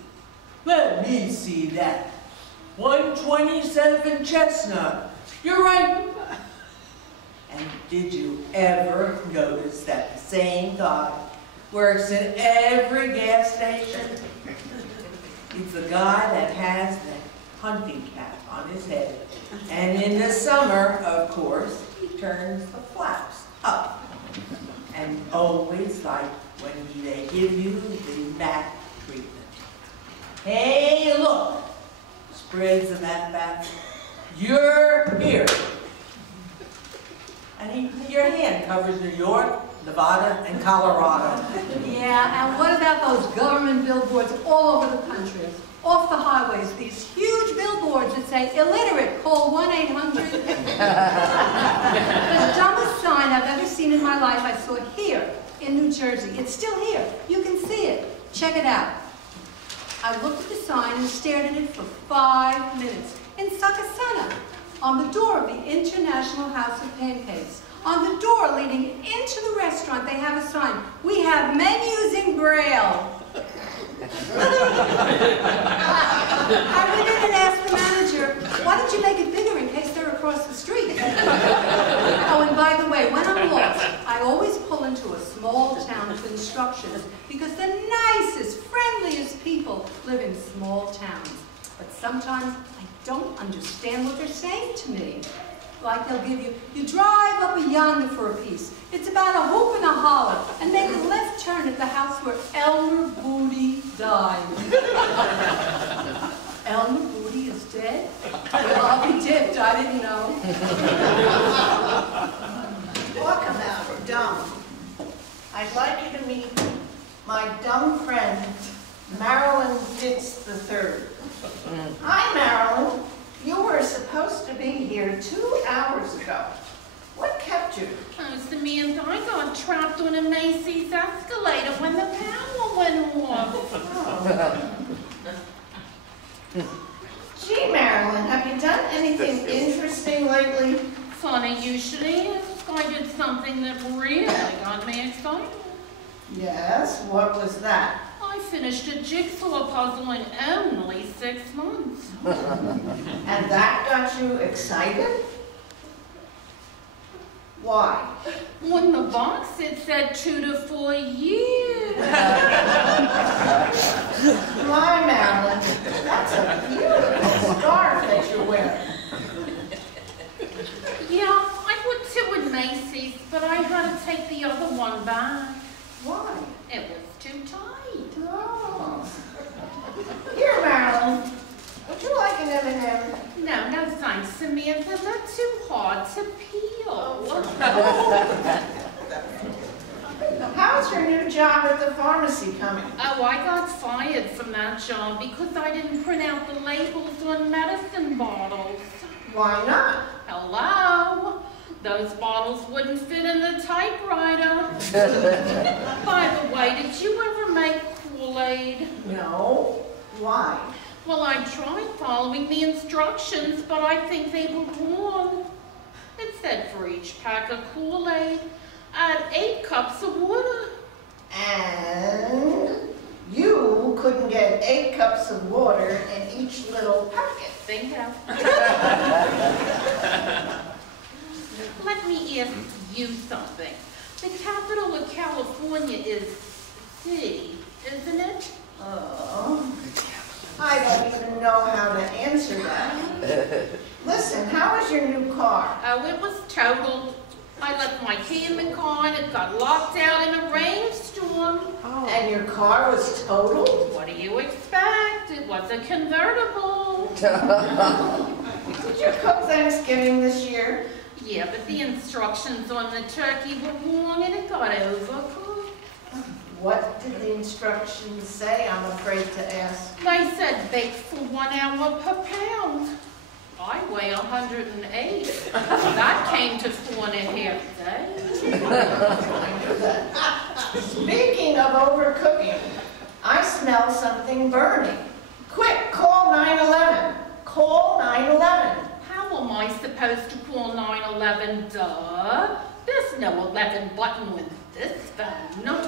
"Let me see that. 127 Chestnut. You're right." And did you ever notice that the same guy works in every gas station? He's the guy that has the hunting cap on his head. And in the summer, of course, he turns the flaps up. And always like when they give you the back treatment. "Hey, look," spreads the back, "you're here." And your hand covers New York, Nevada, and Colorado. Yeah, and what about those government billboards all over the country? Off the highways, these huge billboards that say, "Illiterate, call 1-800. The dumbest sign I've ever seen in my life, I saw it here in New Jersey. It's still here. You can see it. Check it out. I looked at the sign and stared at it for 5 minutes. In Sakasana, on the door of the International House of Pancakes. On the door leading into the restaurant, they have a sign, "We have menus in Braille." I went in and asked the manager, "Why did you make it bigger in case they're across the street?" Oh, and by the way, when I'm lost, I always pull into a small town with instructions because the nicest, friendliest people live in small towns. But sometimes I don't understand what they're saying to me. Like they'll give you, "You drive up yonder for a piece. It's about a hoop and a holler, and make a left turn at the house where Elmer Booty died." Elmer Booty is dead? Well, I'll be dipped, I didn't know. Talk about dumb. I'd like you to meet my dumb friend, Marilyn Ditz III. Hi, Marilyn. You were supposed to be here 2 hours ago. What kept you? Oh, Samantha, I got trapped on a Macy's escalator when the power went off. Gee, Marilyn, have you done anything interesting lately? Funny you should ask. I did something that really got me excited. Yes, what was that? I finished a jigsaw puzzle in only 6 months. And that got you excited? Why? On the box it said 2 to 4 years. My Marilyn, that's a beautiful scarf that you're wearing. Yeah, I put 2 in Macy's, but I had to take the other one back. Why? It was too tight. Oh. Here, Marilyn, would you like an M&M? No, no thanks, Samantha. They're too hard to peel. How's your new job at the pharmacy coming? Oh, I got fired from that job because I didn't print out the labels on medicine bottles. Why not? Hello? Those bottles wouldn't fit in the typewriter. By the way, did you ever make Kool-Aid? No. Why? Well, I tried following the instructions, but I think they were wrong. It said for each pack of Kool-Aid, add 8 cups of water. And you couldn't get 8 cups of water in each little packet. Bingo. Let me ask you something. The capital of California is C, isn't it? Oh, I don't even know how to answer that. Listen, how is your new car? Oh, it was totaled. I left my key in the car and it got locked out in a rainstorm. Oh. And your car was totaled? What do you expect? It was a convertible. Did you cook Thanksgiving this year? Yeah, but the instructions on the turkey were wrong and it got overcooked. What did the instructions say, I'm afraid to ask? They said bake for 1 hour per pound. I weigh 108. That came to 4.5 days. Speaking of overcooking, I smell something burning. Quick, call 911. Call 911. How am I supposed to call 911, duh? There's no 11 button with this phone. No.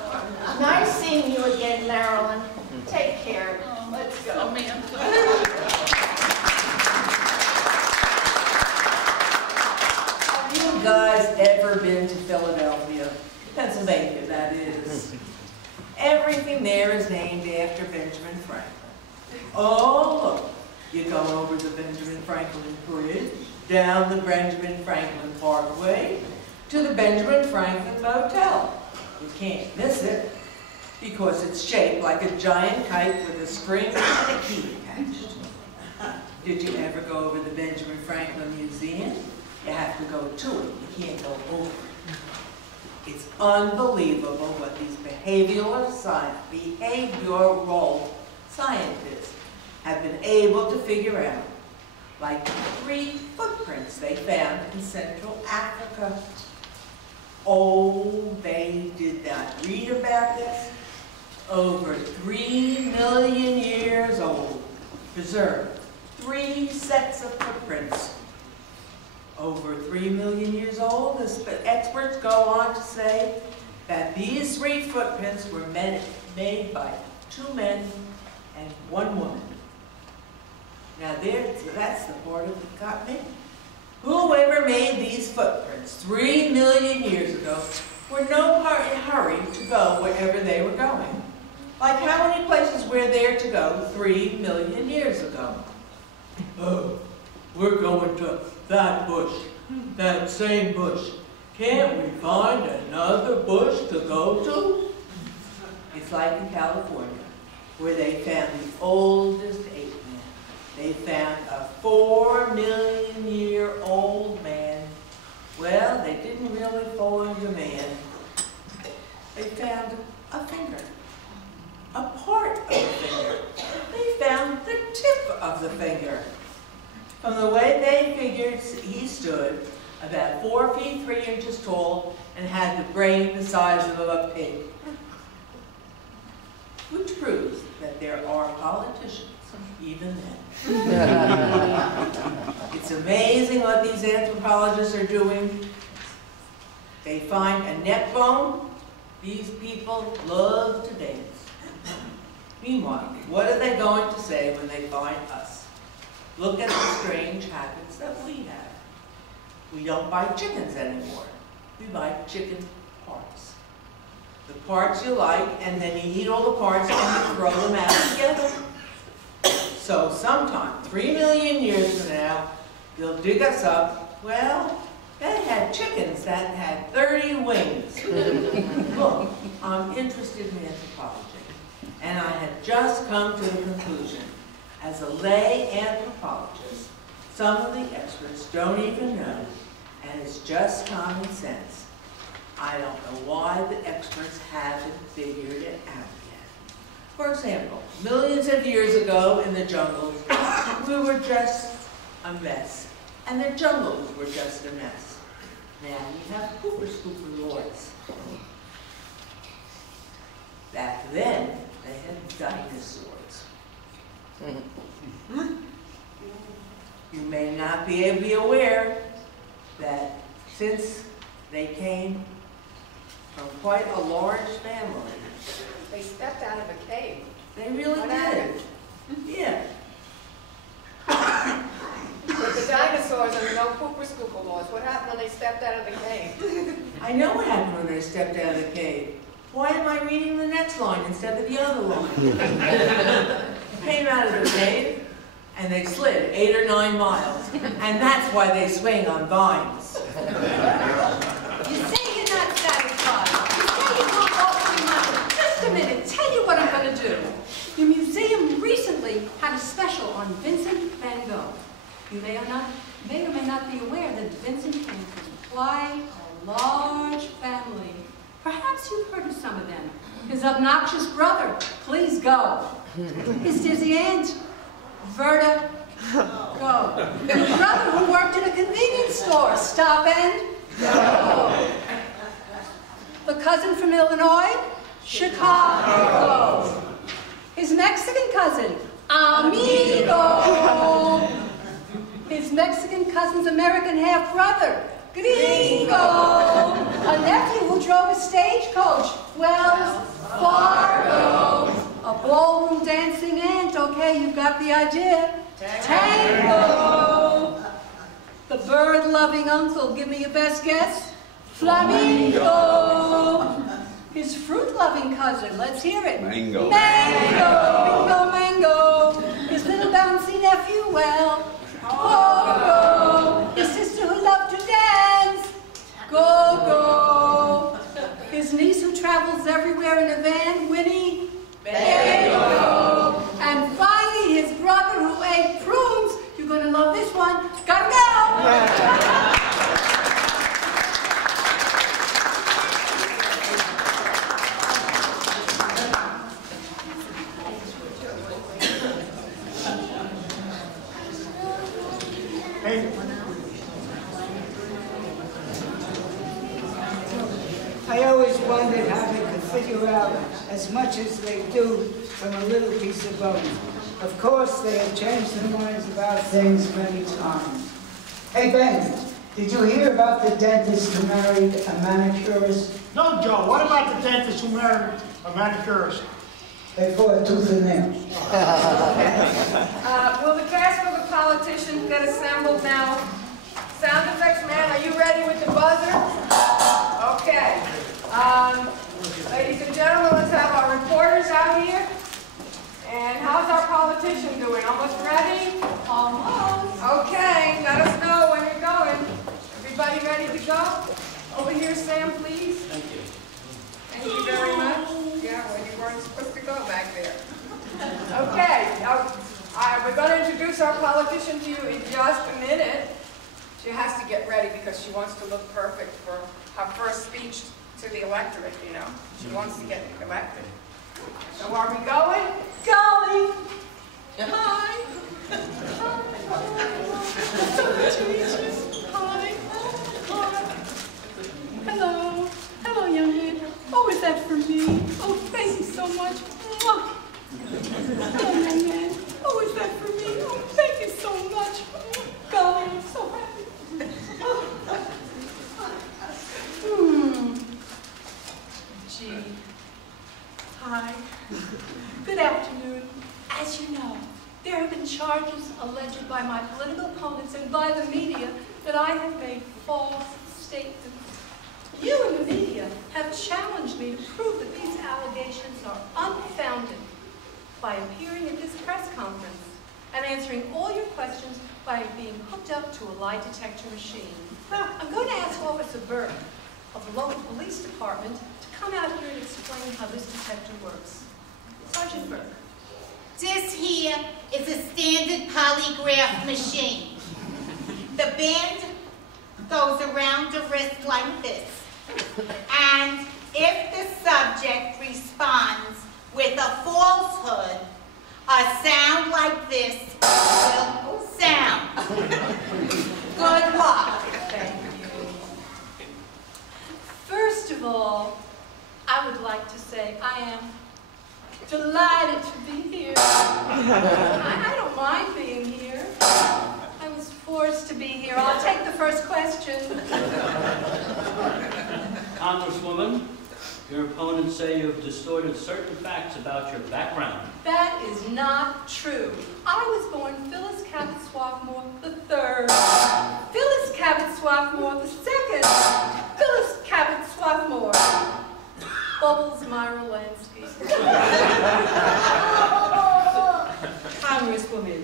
Nice seeing you again, Marilyn. Take care. Let's go. Have you guys ever been to Philadelphia? Pennsylvania, that is. Everything there is named after Benjamin Franklin. Oh, look. You go over the Benjamin Franklin Bridge, down the Benjamin Franklin Parkway, to the Benjamin Franklin Motel. You can't miss it, because it's shaped like a giant kite with a string and a key attached. Did you ever go over the Benjamin Franklin Museum? You have to go to it. You can't go over it. It's unbelievable what these behavioral scientists have been able to figure out, like 3 footprints they found in Central Africa. Oh, they did not read about this. Over 3 million years old, preserved. 3 sets of footprints. Over 3 million years old, the experts go on to say that these 3 footprints were made by 2 men and 1 woman. Now that's the part that got me. Whoever made these footprints 3 million years ago were no hurry to go wherever they were going. Like how many places were there to go 3 million years ago? Oh, we're going to that bush, that same bush. Can't we find another bush to go to? It's like in California, where they found the oldest ape man. They found a 4 million year old man. Well, they didn't really find a man. They found a finger, a part of the finger. They found the tip of the finger. From the way they figured, he stood about 4 feet 3 inches tall and had the brain the size of a pig. Which proves that there are politicians, even then. It's amazing what these anthropologists are doing. They find a neck bone. These people love to dance. Meanwhile, what are they going to say when they find us? Look at the strange habits that we have. We don't buy chickens anymore. We buy chicken parts. The parts you like, and then you eat all the parts and you throw them out together. So sometime, 3 million years from now, you'll dig us up. Well, they had chickens that had 30 wings. Look, I'm interested in anthropology, and I have just come to the conclusion, as a lay anthropologist, some of the experts don't even know, and it's just common sense. I don't know why the experts haven't figured it out yet. For example, millions of years ago in the jungles, we were just a mess, and the jungles were just a mess. Now we have scooper lords. Back then, they had dinosaurs. You may not be aware that since they came from quite a large family. They stepped out of a cave. They really What did. happened? Yeah. With the dinosaurs and the no pooper scooper laws, what happened when they stepped out of the cave? I know what happened when they stepped out of the cave. Why am I reading the next line instead of the other line? Came out of the cave, and they slid 8 or 9 miles. And that's why they swing on vines. You say you're not satisfied. You say you want all 3 months. Just a minute, tell you what I'm going to do. Your museum recently had a special on Vincent van Gogh. You may or may not be aware that Vincent came from quite a large family. Perhaps you've heard of some of them. His obnoxious brother, please go. His dizzy aunt, Verta, go. His brother who worked in a convenience store, stop and go. The cousin from Illinois, Chicago. His Mexican cousin, amigo. His Mexican cousin's American half-brother, gringo. A nephew who drove a stagecoach, Wells Fargo. A ballroom dancing aunt, okay, you've got the idea. Tango. The bird-loving uncle, give me your best guess. Flamingo. His fruit-loving cousin, let's hear it. Mango. Mango, bingo, mango. His little bouncy nephew, well, go-go. His sister who loved to dance, go-go. His niece who travels everywhere in a van, Winnie, Bango. And finally, his brother who ate prunes. You're going to love this one. Gotta go. I always wondered how they could figure out as much as they do from a little piece of bone. Of course, they have changed their minds about things many times. Hey, Ben, did you hear about the dentist who married a manicurist? No, Joe, what about the dentist who married a manicurist? They fought tooth and nail. Will the cast for the politician get assembled now? Sound effects man, are you ready with the buzzer? Okay. Ladies and gentlemen, let's have our reporters out here. And how's our politician doing? Almost ready? Almost. Okay, let us know when you're going. Everybody ready to go? Over here, Sam, please. Thank you. Thank you very much. Yeah, well, you weren't supposed to go back there. Okay, we're going to introduce our politician to you in just a minute. She has to get ready because she wants to look perfect for her first speech to the electorate, you know. She wants to get elected. So are we going? Golly. Hi. Hi. Hi. Hello. Hello, young man. Oh, is that for me? Oh, thank you so much. Hello, young man. Oh, is that for me? Oh, thank you so much. Golly, I'm so happy. Gee. Hi. Good afternoon. As you know, there have been charges alleged by my political opponents and by the media that I have made false statements. You and the media have challenged me to prove that these allegations are unfounded by appearing at this press conference and answering all your questions by being hooked up to a lie detector machine. I'm going to ask Officer Burke of the local police department to come out here and explain how this detector works. Sergeant Burke. This here is a standard polygraph machine. The band goes around the wrist like this. And if the subject responds with a falsehood, a sound like this will sound. Good luck. Thank you. First of all, I would like to say I am delighted to be here. I don't mind being here. I was 4 forced to be here. I'll take the first question. Congresswoman, your opponents say you have distorted certain facts about your background. That is not true. I was born Phyllis Cabot Swarthmore III. Phyllis Cabot Swarthmore II. Phyllis Cabot Swarthmore. Bubbles Myra Lansky. Congresswoman,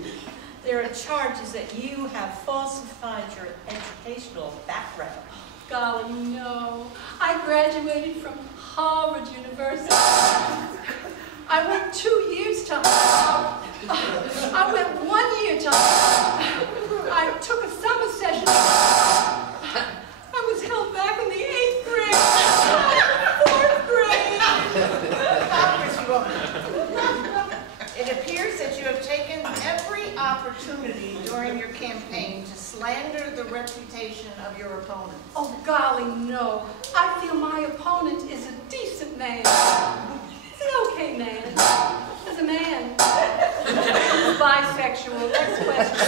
there are charges that you have falsified your educational background. Golly, no. I graduated from Harvard University. I went 2 years to Harvard. I went 1 year to Harvard. I took a summer session. I was held back in the 8th grade. 4th grade. Congresswoman, it appears that you have taken every opportunity during your campaign to slander the reputation of your opponents. Oh, golly, no. I feel my opponent is a decent man. He's an okay man. He's a man. He's bisexual. Next question.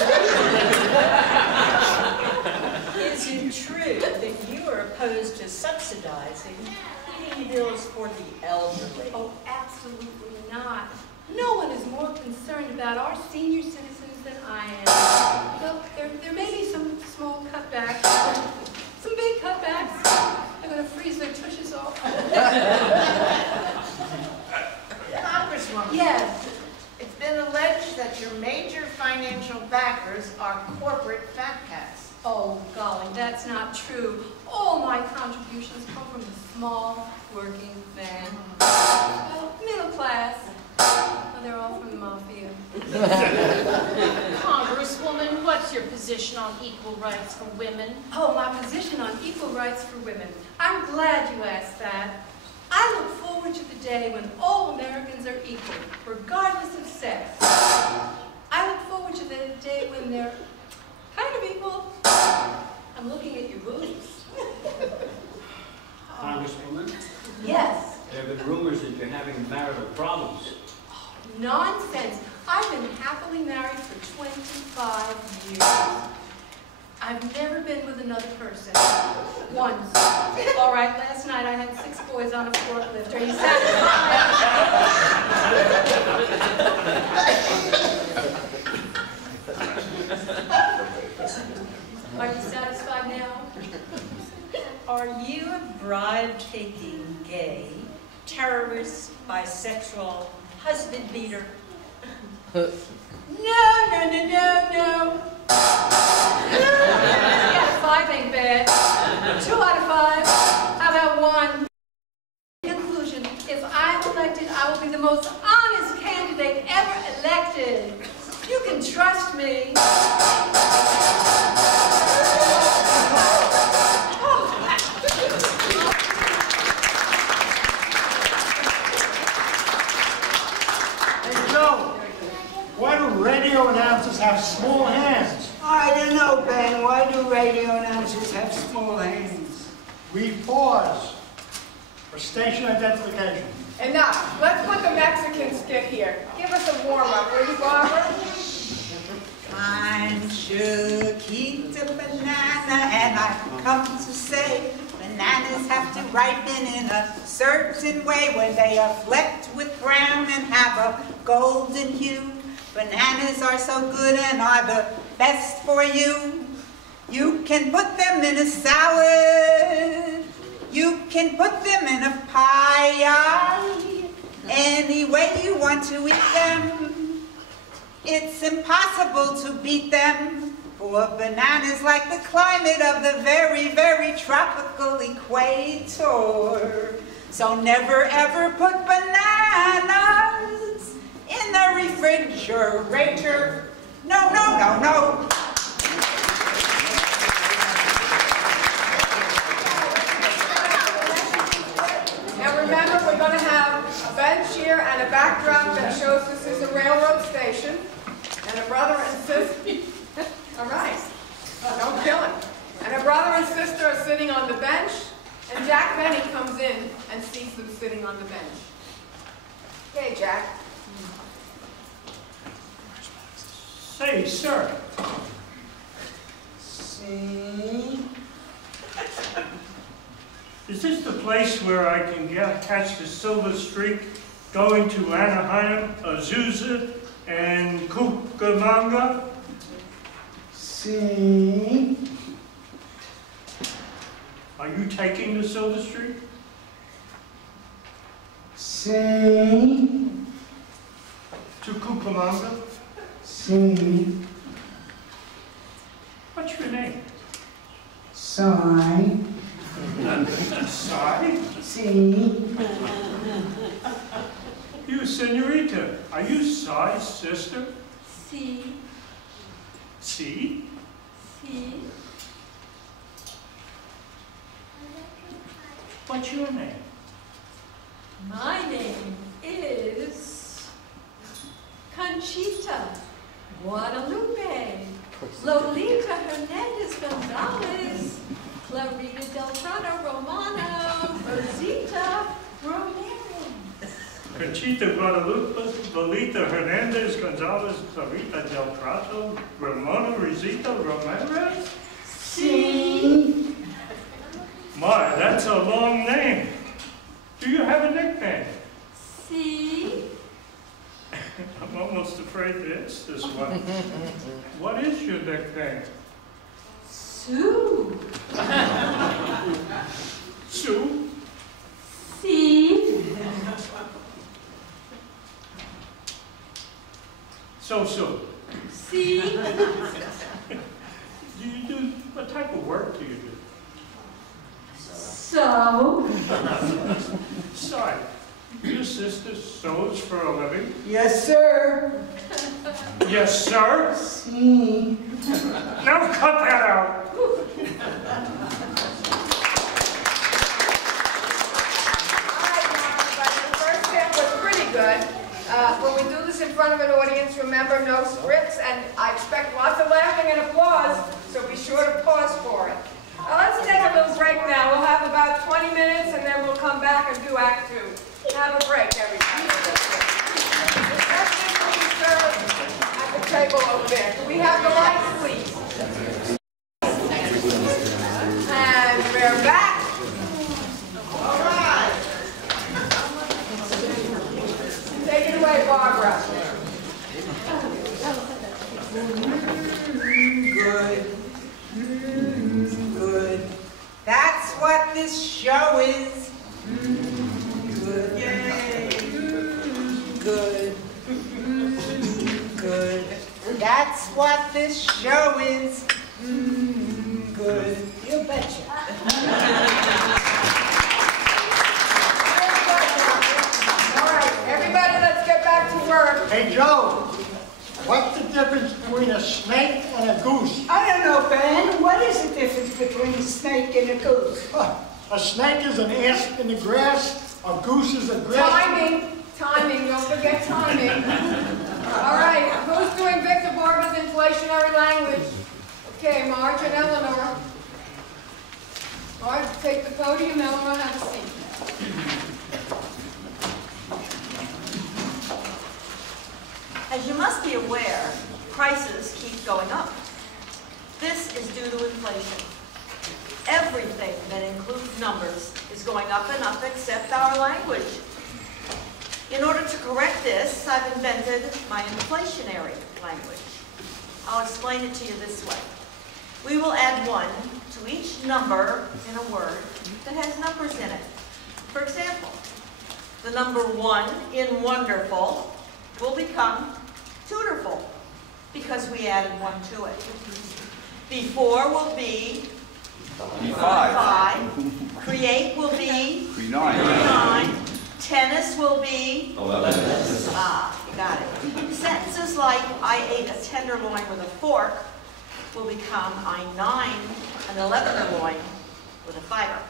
Is it true that you are opposed to subsidizing heating bills for the elderly? Oh, absolutely not. No one is more concerned about our senior citizens than I am. Well, there may be some small cutbacks, some big cutbacks. They're going to freeze their tushes off. Congresswoman. Yes. It's been alleged that your major financial backers are corporate fat cats. Oh, golly, that's not true. All my contributions come from the small, working man. Well, middle class. Oh, they're all from the mafia. Congresswoman, what's your position on equal rights for women? Oh, my position on equal rights for women. I'm glad you asked that. I look forward to the day when all Americans are equal, regardless of sex. I look forward to the day when they're kind of equal. I'm looking at your boobs. Congresswoman, Yes. there have been rumors that you're having marital problems. Nonsense. I've been happily married for 25 years. I've never been with another person. Once. All right, last night I had 6 boys on a forklift. Are you satisfied? Are you satisfied now? Are you a bribe-taking gay, terrorist, bisexual, husband beater? No. Yeah, 5 ain't bad. 2 out of 5. How about 1? In conclusion, if I'm elected, I will be the most honest candidate ever elected. You can trust me. Hey, Joe, why do radio announcers have small hands? I don't know, Ben. Why do radio announcers have small hands? We pause for station identification. Enough. Let's put the Mexican skit here. Give us a warm-up, will you, Barbara? I'm Chiquita Banana, and I've come to say bananas have to ripen in a certain way when they are flecked with brown and have a golden hue. Bananas are so good and are the best for you. You can put them in a salad. You can put them in a pie. Any way you want to eat them. It's impossible to beat them. For bananas like the climate of the very, very tropical equator. So never ever put bananas in the refrigerator. No, no, no, no. Now remember, we're going to have a bench here and a backdrop that shows this is a railroad station. And a brother and sister. All right. Don't kill him. And a brother and sister are sitting on the bench. And Jack Benny comes in and sees them sitting on the bench. Okay, Jack. Say, sir, See? Is this the place where I can catch the Silver Streak going to Anaheim, Azusa, and Cucamonga? See? Are you taking the Silver Streak? See? To Cucamonga? See? What's your name? Sigh. Sai? See? You, senorita, are you Sai's sister? See? See? See? What's your name? My name is Conchita Guadalupe, Lolita Hernandez Gonzalez, Clarita Del Prado Romano, Rosita Ramirez. Conchita Guadalupe, Lolita Hernandez Gonzalez, Clarita Del Prado, Ramona Rosita Ramirez? See? My, that's a long name. Do you have a nickname? See? I'm almost afraid to ask this one. What is your nickname? Sue. Sue? See? So, Sue. See? What type of work do you do? So? Sorry, your sister sews for a living? Yes, sir. Yes, sir? See? Now cut that out. First half was pretty good. When we do this in front of an audience, remember no scripts, and I expect lots of laughing and applause, so be sure to pause for it. Let's take a little break now. We'll have about 20 minutes, and then we'll come back and do Act 2. Have a break, everybody. Refreshments will be served at the table over there. Can we have the lights, please? And we're back. All right. Take it away, Barbara. Good. Good. That's what this show is. Good. Yay. Good. Good. That's what this show is. Good. You betcha. All right, everybody, let's get back to work. Hey, Joe, what's the difference between a snake and a goose? I don't know, Ben. What is the difference between a snake and a goose? A snake is an asp in the grass, a goose is a grass. Timing, don't forget timing. All right, who's doing Victor Barber's inflationary language? Okay, Marge and Eleanor. Marge, take the podium, Eleanor, have a seat. As you must be aware, prices keep going up. This is due to inflation. Everything that includes numbers is going up and up except our language. In order to correct this, I've invented my inflationary language. I'll explain it to you this way. We will add 1 to each number in a word that has numbers in it. For example, the number 1 in wonderful will become tutorful because we added 1 to it. Before will be 5. Create will be 9. Tennis will be 11. Ah, you got it. Sentences like I ate a tenderloin with a fork will become I gnawed an 11er-loin with a fiber.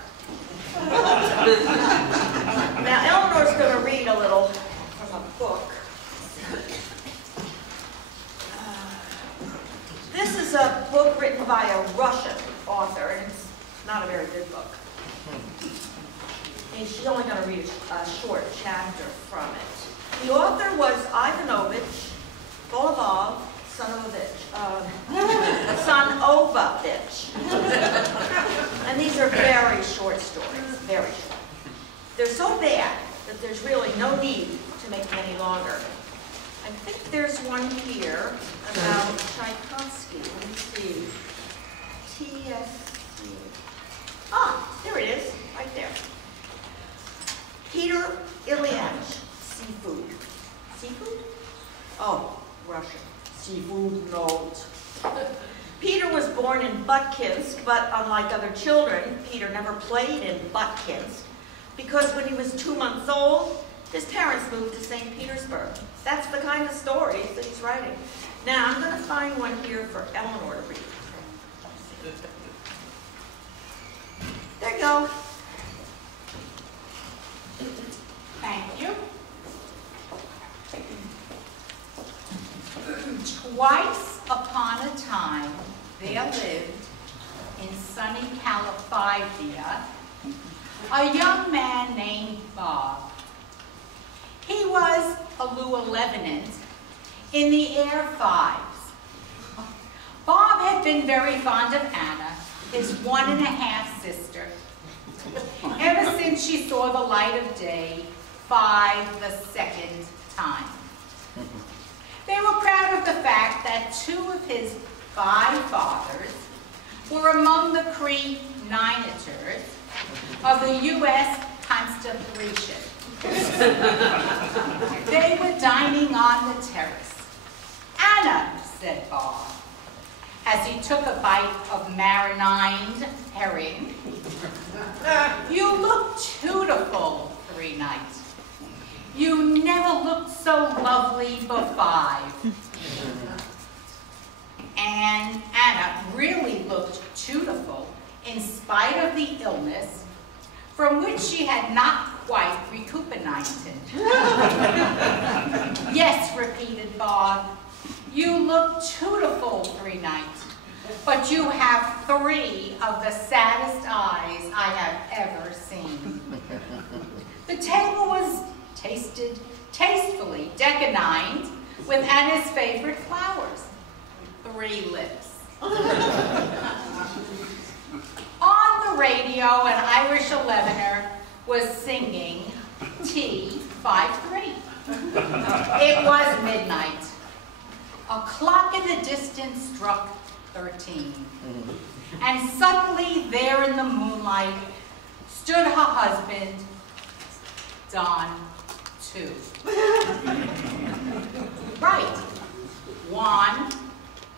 Now Eleanor's going to read a little from a book. This is a book written by a Russian author, and it's not a very good book. And she's only going to read a short chapter from it. The author was Ivanovich Golovov son of a bitch, son of a bitch. And these are very short stories, very short. They're so bad that there's really no need to make them any longer. I think there's one here about Tchaikovsky. Let me see. TSC. Ah, there it is, right there. Peter Ilyich, seafood. Seafood? Oh, Russian. Seafood note. Peter was born in Butkinsk, but unlike other children, Peter never played in Butkinsk because when he was 2 months old, his parents moved to St. Petersburg. That's the kind of stories that he's writing. Now, I'm going to find one here for Eleanor to read. There you go. Thank you. Twice upon a time, there lived in sunny California a young man named Bob. He was a lieutenant in the Air Fives. Bob had been very fond of Anna, his 1.5 sister, ever since she saw the light of day 5 the second time. They were proud of the fact that 2 of his 5 fathers were among the Cree Nineters of the U.S. Constitution. They were dining on the terrace. "Anna," said Bob, as he took a bite of marinade herring, "you look beautiful 3 nights. You never looked so lovely before." And Anna really looked beautiful in spite of the illness from which she had not quite recuperated. "Yes," repeated Bob, "you look beautiful 3 nights, but you have 3 of the saddest eyes I have ever seen." The table was tastefully decorated with Anna's favorite flowers, 3 lips. On the radio, an Irish 11er was singing T53. It was midnight. A clock in the distance struck 13. And suddenly, there in the moonlight, stood her husband, Don 2. Right. 1,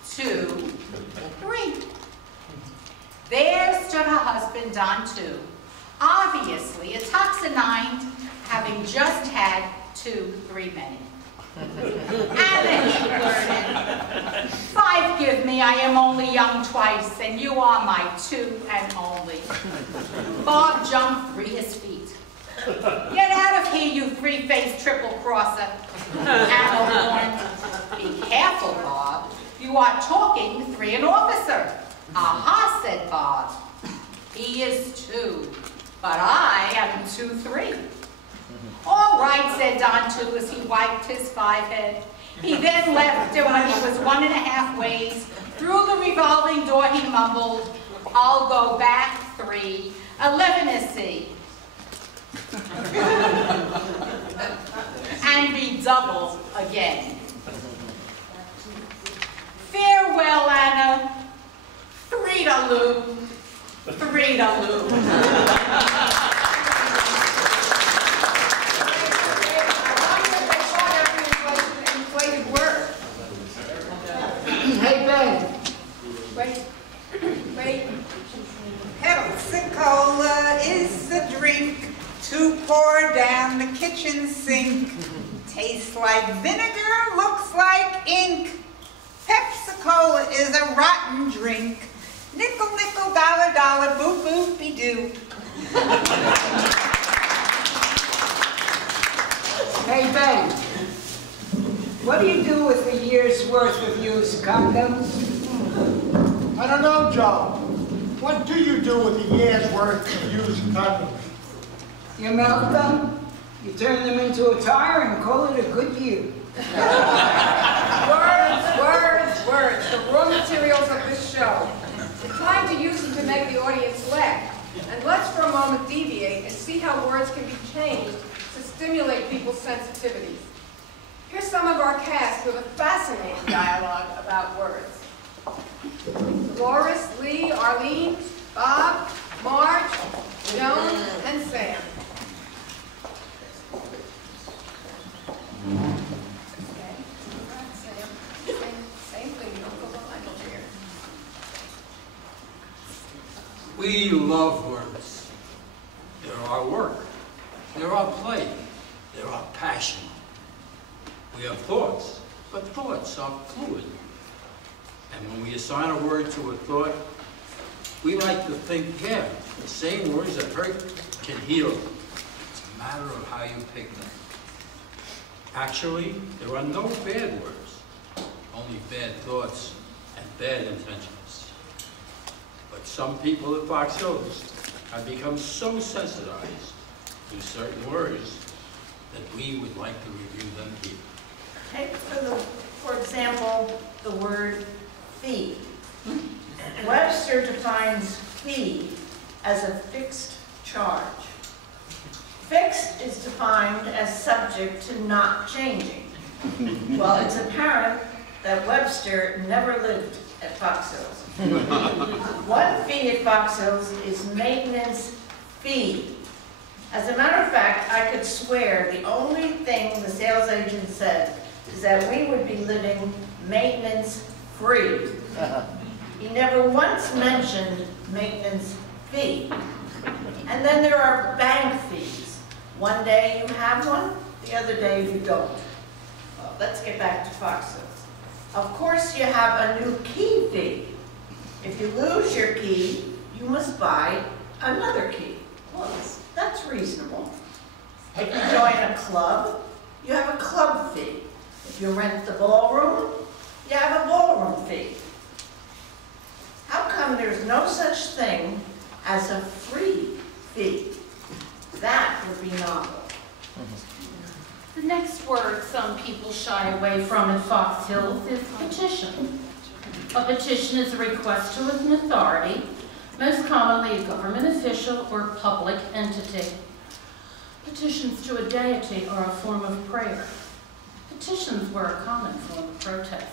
2, 3. There stood her husband, Don 2, obviously intoxicated, having just had 2 many. Anna, he blurted, "Forgive me, I am only young twice, and you are my 2 and only." Bob jumped 3 his feet. "Get out of here, you 3-faced triple-crosser," Anna warned. "Be careful, Bob. You are talking 3 an officer." "Aha," said Bob. "He is 2, but I am 2-3. "All right," said Don 2 as he wiped his 5 head. He then left, and when he was 1.5 ways through the revolving door, he mumbled, "I'll go back 3, 11 is C." And be double again. "Farewell, Anna. 3-a-loo, 3-a-loo." Hey, Ben. Wait. Pepsi-Cola is a drink to pour down the kitchen sink. Tastes like vinegar, looks like ink. Pepsi-Cola is a rotten drink. Nickel, nickel, dollar, dollar, boo, boo, be doo. Hey, Ben. What do you do with a year's worth of used condoms? I don't know, Joe. What do you do with a year's worth of used condoms? You melt them, you turn them into a tire, and call it a good year. Words, the raw materials of this show. We're trying to use them to make the audience laugh. And let's for a moment deviate and see how words can be changed to stimulate people's sensitivities. Here's some of our cast with a fascinating dialogue about words. Dolores, Lee, Arlene, Bob, Marge, Joan, and Sam. Same thing, you don't go behind over here. We love words. They're our work. They're our play. They're our passion. We have thoughts, but thoughts are fluid. And when we assign a word to a thought, we like to think, yeah, the same words that hurt can heal. It's a matter of how you pick them. Actually, there are no bad words, only bad thoughts and bad intentions. But some people at Fox Hills have become so sensitized to certain words that we would like to review them here. Take for example, the word fee. Webster defines fee as a fixed charge. Fixed is defined as subject to not changing. Well, it's apparent that Webster never lived at Fox Hills. One fee at Fox Hills is maintenance fee. As a matter of fact, I could swear the only thing the sales agent said is that we would be living maintenance free. He never once mentioned maintenance fee. And then there are bank fees. One day you have one, the other day you don't. Well, let's get back to Fox Hills. Of course you have a new key fee. If you lose your key, you must buy another key. Well, that's reasonable. If you join a club, you have a club fee. If you rent the ballroom, you have a ballroom fee. How come there's no such thing as a free fee? That would be novel. The next word some people shy away from at Fox Hills is petition. A petition is a request to an authority, most commonly a government official or public entity. Petitions to a deity are a form of prayer. Petitions were a common form of protest.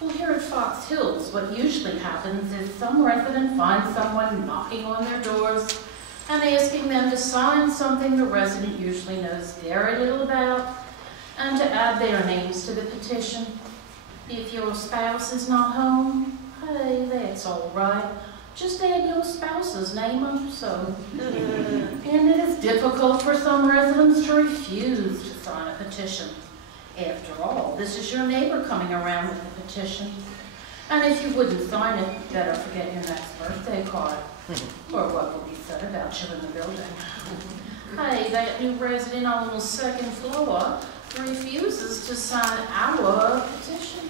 Well, here at Fox Hills, what usually happens is some resident finds someone knocking on their doors and asking them to sign something the resident usually knows very little about and to add their names to the petition. If your spouse is not home, hey, that's all right. Just add your spouse's name also. And it is difficult for some residents to refuse to sign a petition. After all, this is your neighbor coming around with a petition. And if you wouldn't sign it, better forget your next birthday card. Or what will be said about you in the building. Hey, that new resident on the second floor refuses to sign our petition.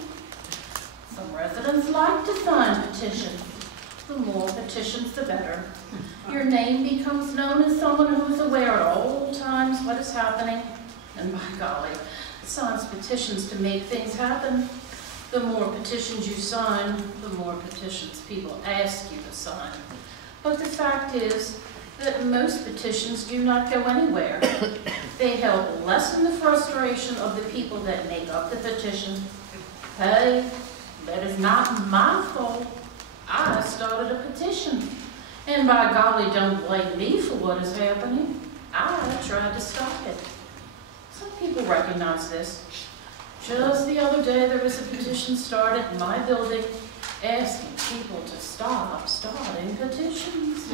Some residents like to sign petitions. The more petitions, the better. Your name becomes known as someone who is aware at all times what is happening. And by golly, signs petitions to make things happen. The more petitions you sign, the more petitions people ask you to sign. But the fact is that most petitions do not go anywhere. They help lessen the frustration of the people that make up the petition. Hey, that is not my fault. I started a petition. And by golly, don't blame me for what is happening. I tried to stop it. Some people recognize this. Just the other day, there was a petition started in my building asking people to stop starting petitions.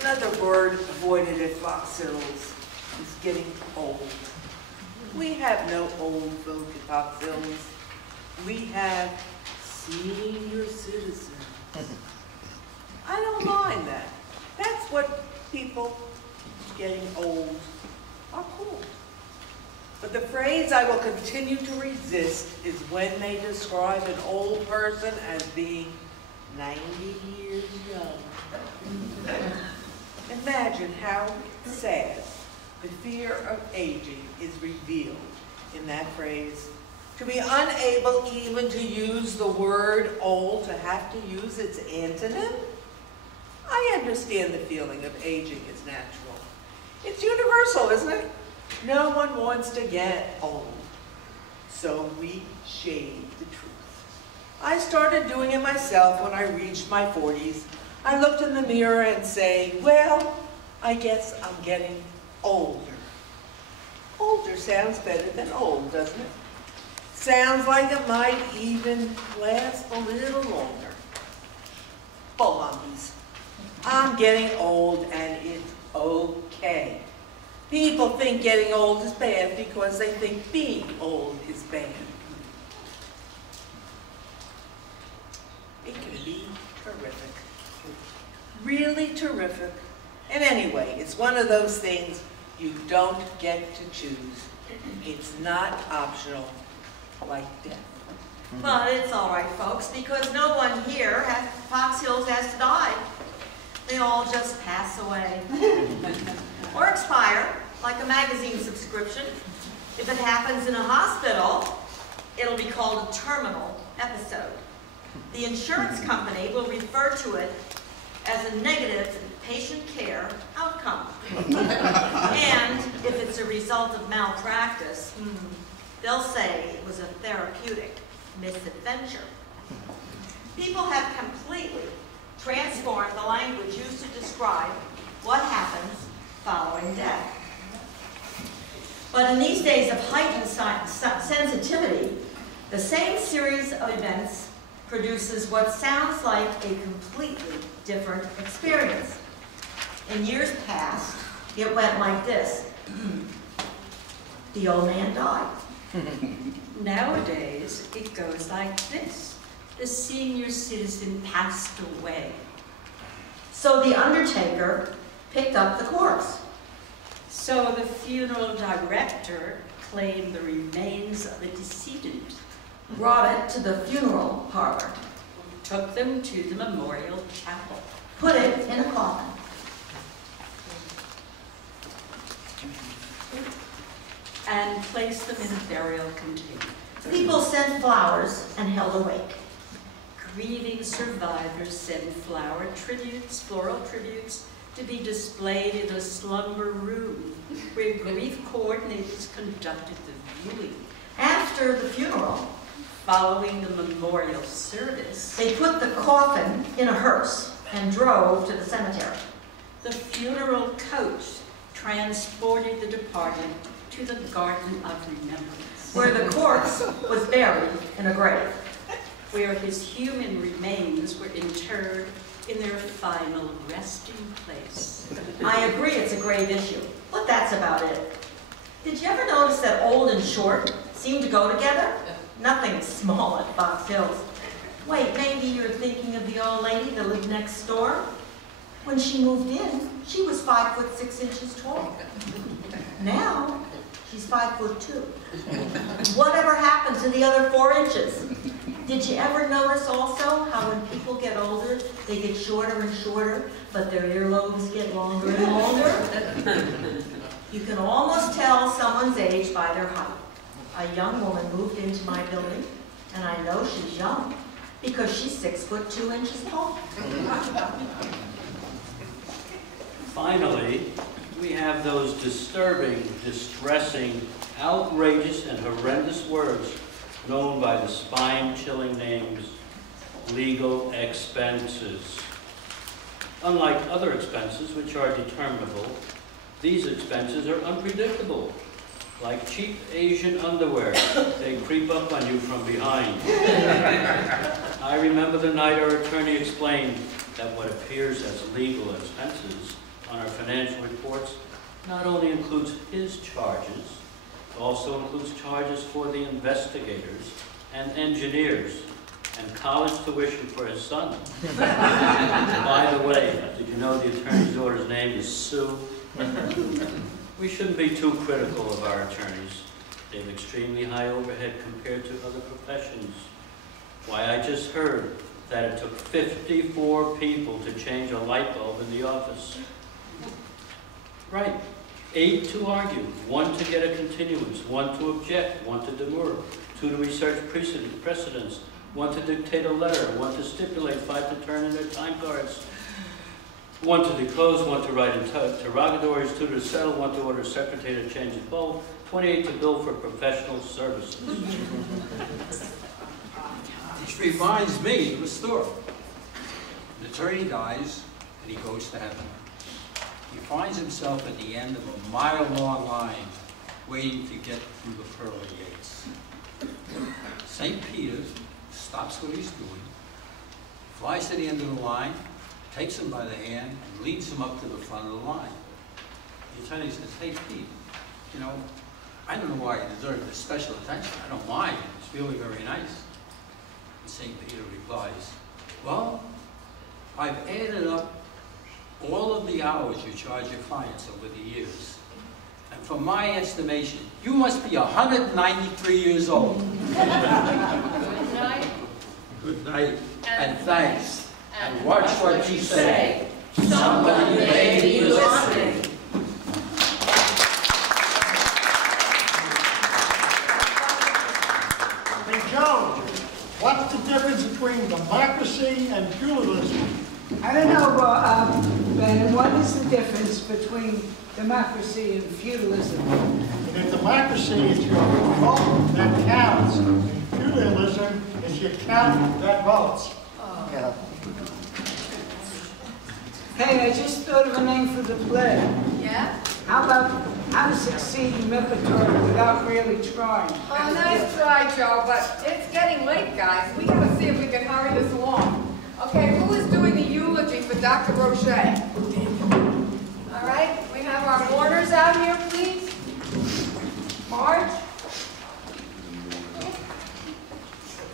Another word avoided at Fox Hills is getting old. We have no old folk at Fox Hills. We have senior citizens. I don't mind that. That's what people getting old are cool. But the phrase I will continue to resist is when they describe an old person as being 90 years young. Imagine how sad the fear of aging is revealed in that phrase. To be unable even to use the word old, to have to use its antonym? I understand the feeling of aging is natural. It's universal, isn't it? No one wants to get old. So we shade the truth. I started doing it myself when I reached my 40s. I looked in the mirror and say, well, I guess I'm getting older. Older sounds better than old, doesn't it? Sounds like it might even last a little longer. Baloney's. I'm getting old and it's okay. People think getting old is bad because they think being old is bad. It can be terrific. Really terrific. And anyway, it's one of those things you don't get to choose. It's not optional, like death. But it's all right, folks, because no one here at Fox Hills has to die. They all just pass away. Or expire, like a magazine subscription. If it happens in a hospital, it'll be called a terminal episode. The insurance company will refer to it as a negative patient care outcome. And if it's a result of malpractice, they'll say it was a therapeutic misadventure. People have completely transformed the language used to describe what happens following death. But in these days of heightened sensitivity, the same series of events produces what sounds like a completely different experience. In years past, it went like this. The old man died. Nowadays, it goes like this. The senior citizen passed away. So the undertaker picked up the corpse. So the funeral director claimed the remains of the decedent. Brought it to the funeral parlor. Took them to the memorial chapel. Put it in a coffin. And placed them in a burial container. People sent flowers and held a wake. Grieving survivors sent flower tributes, floral tributes, to be displayed in a slumber room where grief coordinators conducted the viewing. After the funeral, following the memorial service, they put the coffin in a hearse and drove to the cemetery. The funeral coach transported the departed to the Garden of Remembrance, where the corpse was buried in a grave, where his human remains were interred in their final resting place. I agree it's a grave issue, but that's about it. Did you ever notice that old and short seem to go together? Nothing small at Fox Hills. Wait, maybe you're thinking of the old lady that lived next door? When she moved in, she was 5 foot 6 inches tall. Now, she's 5 foot 2. Whatever happened to the other 4 inches? Did you ever notice also how when people get older, they get shorter and shorter, but their earlobes get longer and longer? You can almost tell someone's age by their height. A young woman moved into my building, and I know she's young because she's 6 foot 2 inches tall. Finally, we have those disturbing, distressing, outrageous, and horrendous words known by the spine-chilling names legal expenses. Unlike other expenses, which are determinable, these expenses are unpredictable. Like cheap Asian underwear, they creep up on you from behind. I remember the night our attorney explained that what appears as legal expenses on our financial reports not only includes his charges, it also includes charges for the investigators and engineers and college tuition for his son. By the way, did you know the attorney's daughter's name is Sue? We shouldn't be too critical of our attorneys. They have extremely high overhead compared to other professions. Why, I just heard that it took 54 people to change a light bulb in the office. Right. 8 to argue, 1 to get a continuance, 1 to object, 1 to demur, 2 to research precedents, 1 to dictate a letter, 1 to stipulate, 5 to turn in their time cards, 1 to depose, 1 to write interrogatories, 2 to settle, 1 to order secretary to change the poll, 28 to bill for professional services. Which reminds me of a story. An attorney dies and he goes to heaven. He finds himself at the end of a mile-long line waiting to get through the pearly gates. St. Peter stops what he's doing, flies to the end of the line, takes him by the hand, and leads him up to the front of the line. The attorney says, "Hey, Pete, you know, I don't know why you deserve this special attention. I don't mind. It's really very nice." And St. Peter replies, "Well, I've added up all of the hours you charge your clients over the years. And from my estimation, you must be 193 years old." Good night. Good night, and thanks. And watch what you say. Somebody may be listening. Hey, Joe, what's the difference between democracy and feudalism? I don't know, Ben, what is the difference between democracy and feudalism? In democracy, it's your vote that counts. In feudalism, it's your count that votes. Oh. Hey, I just thought of a name for the play. Yeah? How about How to Succeed in Repertory Without Really Trying? Oh, nice try, Joe, but it's getting late, guys. We gotta see if we can hurry this along. Okay, who is doing the eulogy for Dr. Roche? All right, we have our mourners out here, please. Marge?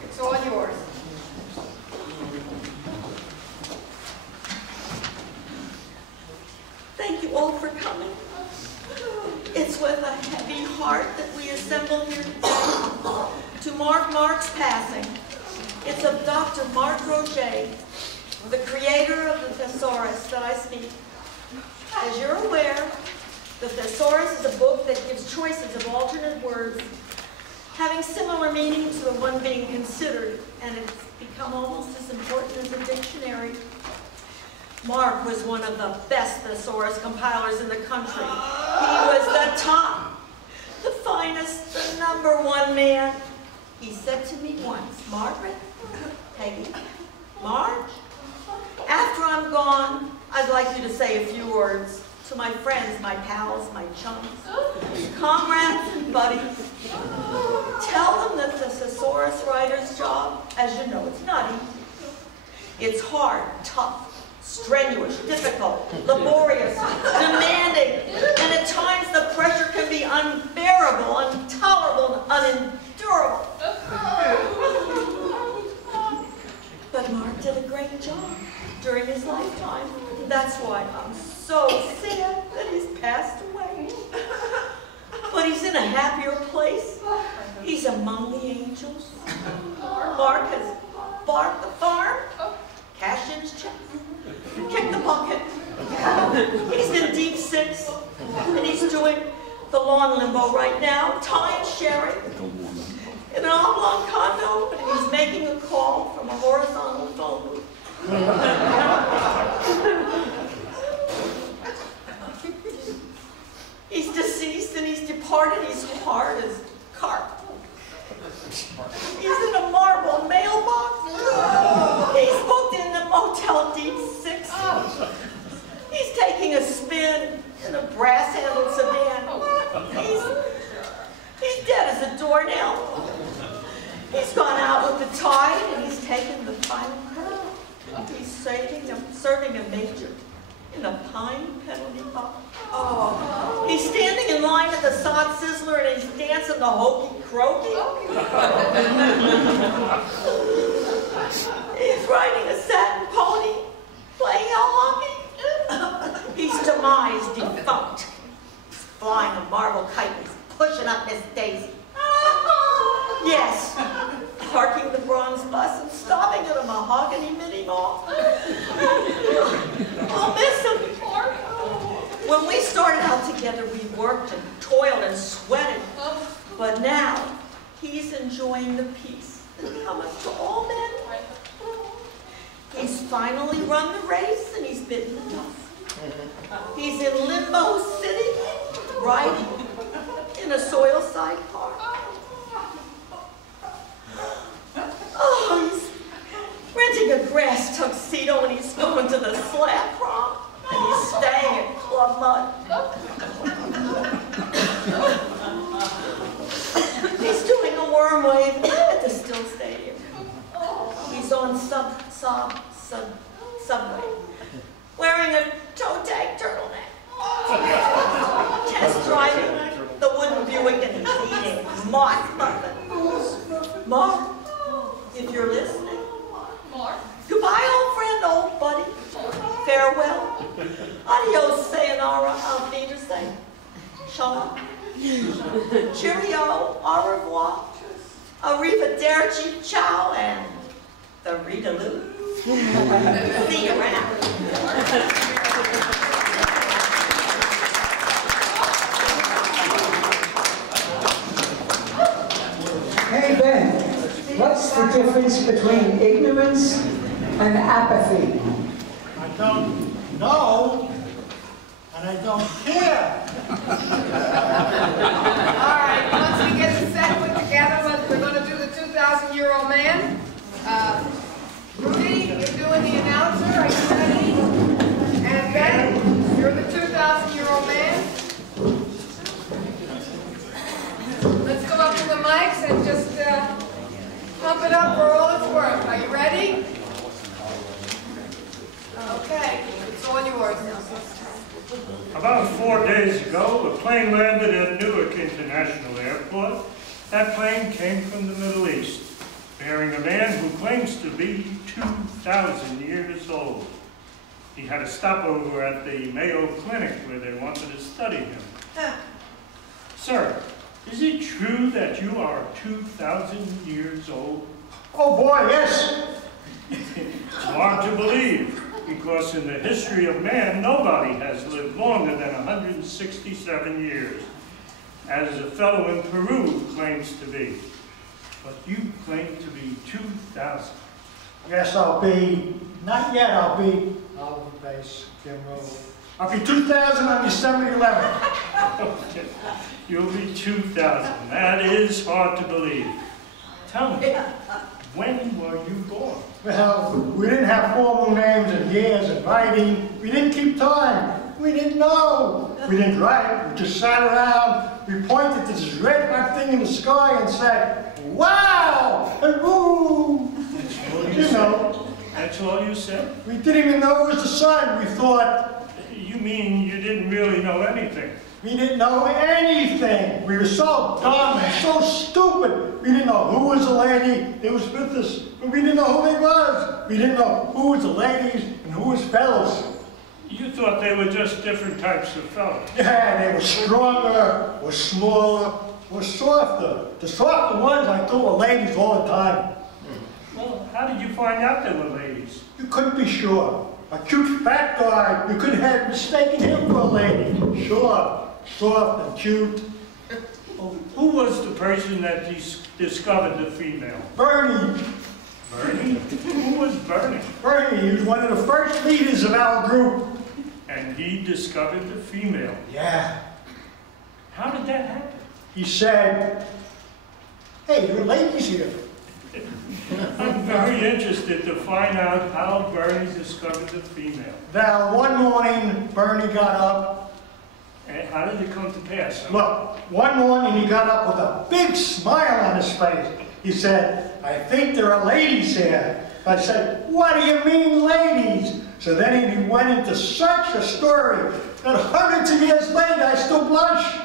It's all yours. Thank you all for coming. It's with a heavy heart that we assemble here today to mark Mark's passing. It's of Dr. Mark Roche, the creator of the Thesaurus, that I speak. As you're aware, the Thesaurus is a book that gives choices of alternate words having similar meaning to the one being considered, and it's become almost as important as a dictionary. Mark was one of the best thesaurus compilers in the country. He was the top, the finest, the #1 man. He said to me once, "Margaret, Peggy, Marge, after I'm gone, I'd like you to say a few words to my friends, my pals, my chums, comrades and buddies. Tell them that the thesaurus writer's job, as you know, it's not easy. It's hard, tough, strenuous, difficult, laborious, demanding, and at times the pressure can be unbearable, intolerable, and unendurable. But Mark did a great job during his lifetime. That's why I'm so sad that he's passed away. But he's in a happier place. He's among the angels. Mark has bought the farm, cashed in his check, kicked the bucket. He's in deep six, and he's doing the lawn limbo right now, time sharing in an oblong condo, and he's making a call from a horizontal phone booth. He's deceased and he's departed. He's hard as carp. He's in a marble mailbox. He's booked in the Motel Deep Six. He's taking a spin in a brass-handled sedan. He's dead as a doornail. He's gone out with the tide and he's taken the final curve. He's serving a major in a pine penalty box. Oh, he's standing in line at the Sod Sizzler and he's dancing the hokey crokey. He's riding a satin pony, playing hockey. He's demised, defunct. He's flying a marble kite and he's pushing up Miss Daisy. Yes, parking the bronze bus and stopping at a mahogany mini mall. I'll miss him. When we started out together, we worked and toiled and sweated, but now he's enjoying the peace that cometh to all men. He's finally run the race and he's bitten the dust. He's in Limbo City, riding in a soil-side car. Oh, he's renting a grass tuxedo and he's going to the slab prom. And he's staying at Club Mud. He's doing a worm wave at the Still Stadium. He's on Subway, wearing a toe tag turtleneck. Test driving the wooden Buick and he's eating mock muffin. Mark, if you're listening. Mark. Goodbye, old friend, old buddy. Farewell. Adios, sayonara, auf Wiedersehen. Shalom. Cheerio, au revoir. Arrivederci, ciao, and the Readaloo. See you around. Hey Ben, what's the difference between ignorance and apathy? I don't know, and I don't care. All right, once we get the set put together, we're going to do the 2,000-year-old man. Rudy, you're doing the announcer. Are you ready? And Ben, you're the 2,000-year-old man. Let's go up to the mics and just pump it up for all it's worth. Are you ready? Okay, it's all yours. About 4 days ago, a plane landed at Newark International Airport. That plane came from the Middle East, bearing a man who claims to be 2,000 years old. He had a stopover at the Mayo Clinic where they wanted to study him. Sir, is it true that you are 2,000 years old? Oh boy, yes. It's hard to believe, because in the history of man, nobody has lived longer than 167 years, as a fellow in Peru claims to be. But you claim to be 2,000. Yes, I'll be, not yet, I'll be I'll be 2,000 on December 11th. Okay. You'll be 2,000. That is hard to believe. Tell me, when were you born? Well, we didn't have formal names and years and writing. We didn't keep time. We didn't know. We didn't write. We just sat around. We pointed to this red hot thing in the sky and said, wow! And woo! You know. That's all you said? We didn't even know it was the sun. We thought... You mean you didn't really know anything? We didn't know anything. We were so dumb and so stupid. We didn't know who was the lady that was with us. But we didn't know who they was. We didn't know who was the ladies and who was fellas. You thought they were just different types of fellas. Yeah, they were stronger, or smaller, or softer. The softer ones I thought were ladies all the time. Well, how did you find out they were ladies? You couldn't be sure. A cute fat guy, you could have mistaken him for a lady. Sure, soft and cute. Well, who was the person that discovered the female? Bernie. Bernie? Who was Bernie? Bernie, he was one of the first leaders of our group. And he discovered the female? Yeah. How did that happen? He said, hey, there are ladies here. I'm very interested to find out how Bernie discovered the female. Now, one morning, Bernie got up. And how did it come to pass? Look, one morning he got up with a big smile on his face. He said, I think there are ladies here. I said, what do you mean, ladies? So then he went into such a story that hundreds of years later I still blush.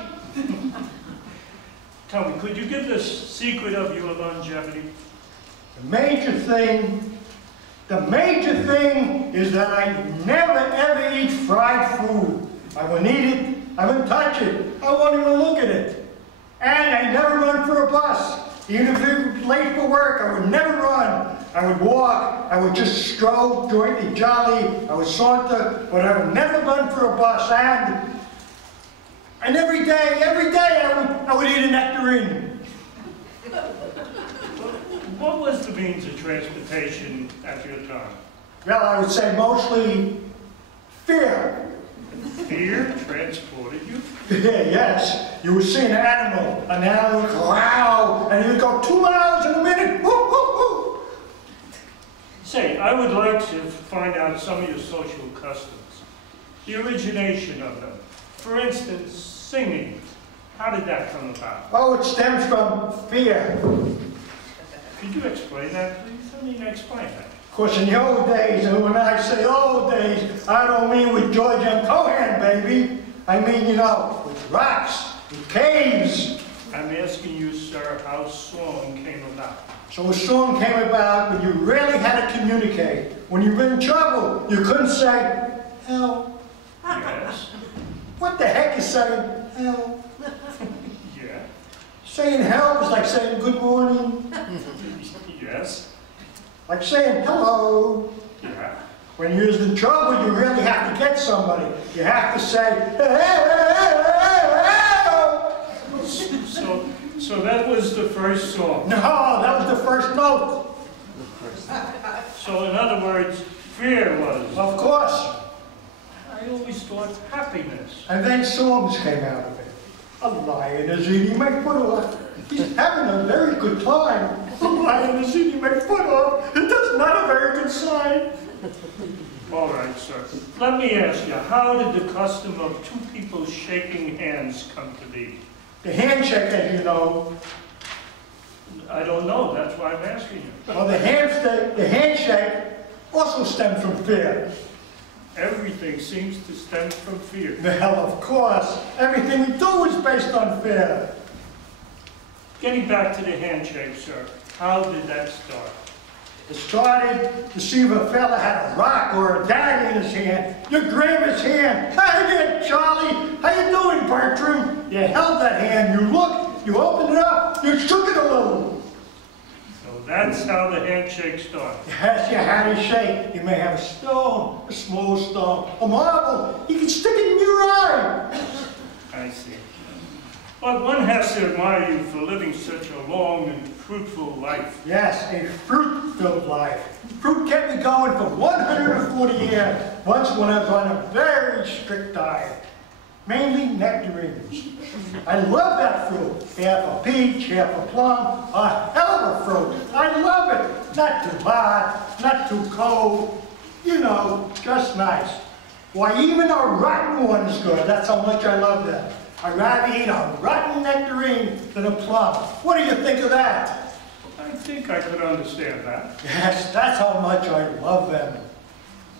Tell me, could you give the secret of your longevity? The major thing is that I never ever eat fried food. I wouldn't eat it, I wouldn't touch it, I won't even look at it. And I never run for a bus. Even if it was late for work, I would never run. I would walk, I would just stroll, jointly jolly, I would saunter, but I would never run for a bus. And And every day I would eat a nectarine. What was the means of transportation at your time? Well, I would say mostly fear. Fear transported you? Yes, you would see an animal would growl, and he would go 2 miles in a minute. Woo, woo, woo. Say, I would like to find out some of your social customs, the origination of them. For instance, singing. How did that come about? Oh, it stems from fear. Could you explain that, please? I mean, explain that. Of course, in the old days, and when I say old days, I don't mean with George M. Cohan, baby. I mean, you know, with rocks, with caves. I'm asking you, sir, how song came about. So a song came about when you really had to communicate. When you were in trouble, you couldn't say, help. Yes. What the heck is saying, help? Yeah. Saying help is like saying good morning. Yes. Like saying hello. Yeah. When you're in trouble, you really have to get somebody. You have to say, help. So that was the first song? No, that was the first note. So in other words, fear was? Of course. I always thought happiness. And then songs came out of it. A lion is eating my foot off. He's having a very good time. A lion is eating my foot off. That's not a very good sign. All right, sir. Let me ask you, how did the custom of two people shaking hands come to be? The handshake, as you know. I don't know. That's why I'm asking you. Well, the handshake also stems from fear. Everything seems to stem from fear. Well, of course. Everything we do is based on fear. Getting back to the handshake, sir, how did that start? It started to see if a fella had a rock or a dagger in his hand. You grab his hand. How you doing, Charlie? How you doing, Bertram? You held that hand. You looked. You opened it up. You shook it a little. So that's how the handshake started. Yes, you had to shake. You may have a stone, a small stone, a marble. You can stick it in your eye. I see. But one has to admire you for living such a long and fruitful life. Yes, a fruit-filled life. Fruit kept me going for 140 years. Once when I was on a very strict diet. Mainly nectarines. I love that fruit. Half a peach, half a plum, a hell of a fruit. I love it. Not too hot, not too cold. You know, just nice. Why, even a rotten one is good. That's how much I love them. I'd rather eat a rotten nectarine than a plum. What do you think of that? I think I could understand that. Yes, that's how much I love them.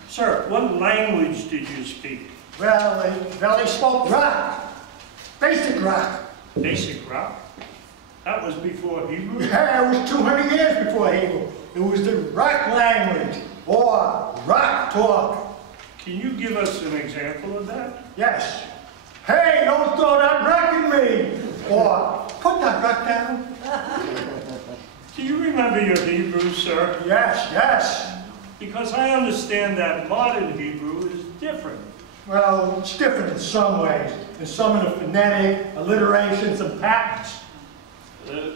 Sir, what language did you speak? Well, they spoke rock. Basic rock. Basic rock? That was before Hebrew? Yeah, it was 200 years before Hebrew. It was the rock language, or rock talk. Can you give us an example of that? Yes. Hey, don't throw that rock at me! Or, put that rock down. Do you remember your Hebrew, sir? Yes, yes. Because I understand that modern Hebrew is different. Well, it's different in some ways. In some of the phonetic, alliterations, and patterns.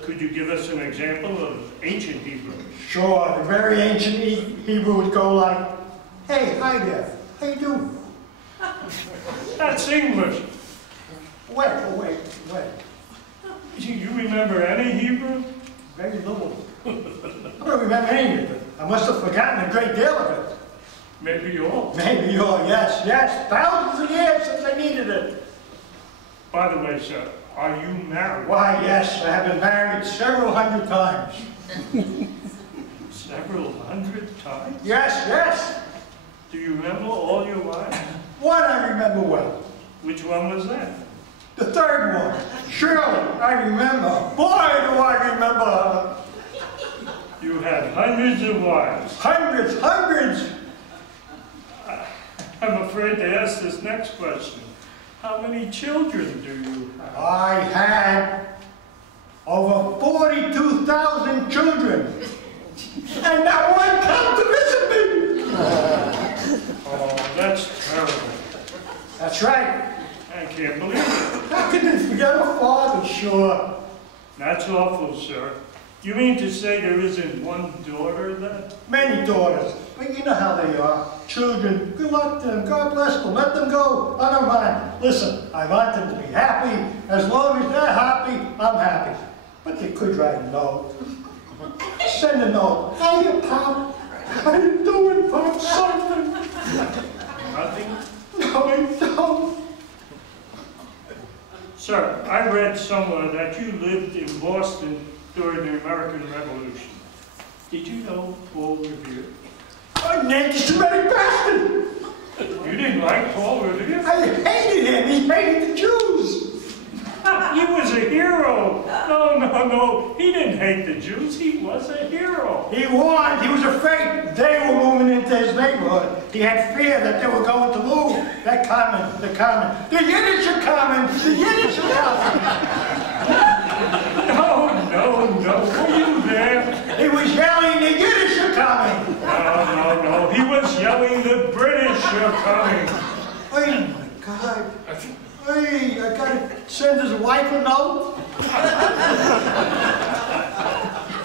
Could you give us an example of ancient Hebrew? Sure, the very ancient Hebrew would go like, hey, hi there, how you doing? That's English. Wait. You remember any Hebrew? Very little. I don't remember any of it. I must have forgotten a great deal of it. Maybe all. Maybe all, yes. Thousands of years since I needed it. By the way, sir, are you married? Why, yes, I have been married several hundred times. Several hundred times? Yes. Do you remember all your wives? One I remember well. Which one was that? The third one. Surely, I remember. Boy, do I remember her. You had hundreds of wives. Hundreds. I'm afraid to ask this next question. How many children do you have? I had over 42,000 children. And not one come to visit me. Oh, that's terrible. That's right. I can't believe it. How can they forget a father, sure? That's awful, sir. You mean to say there isn't one daughter then? Many daughters, but you know how they are. Children, good luck to them, God bless them, let them go, I don't mind. Listen, I want them to be happy. As long as they're happy, I'm happy. But they could write a note. Send a note. Hey, Pop, how you doing, Pop? Something. Nothing? No, I don't. Sir, I read somewhere that you lived in Boston during the American Revolution. Did you know Paul Revere? I named this ready bastard. You didn't like Paul Revere? I hated him. He hated the Jews. He was a hero. No. He didn't hate the Jews. He was a hero. He warned. He was afraid they were moving into his neighborhood. He had fear that they were going to move. They're coming. They're coming. The Yiddish are coming. The Yiddish are coming. No. Were you there? He was yelling, the Yiddish are coming. No. He was yelling, the British are coming. Oh my God. Hey, I gotta send his wife a note.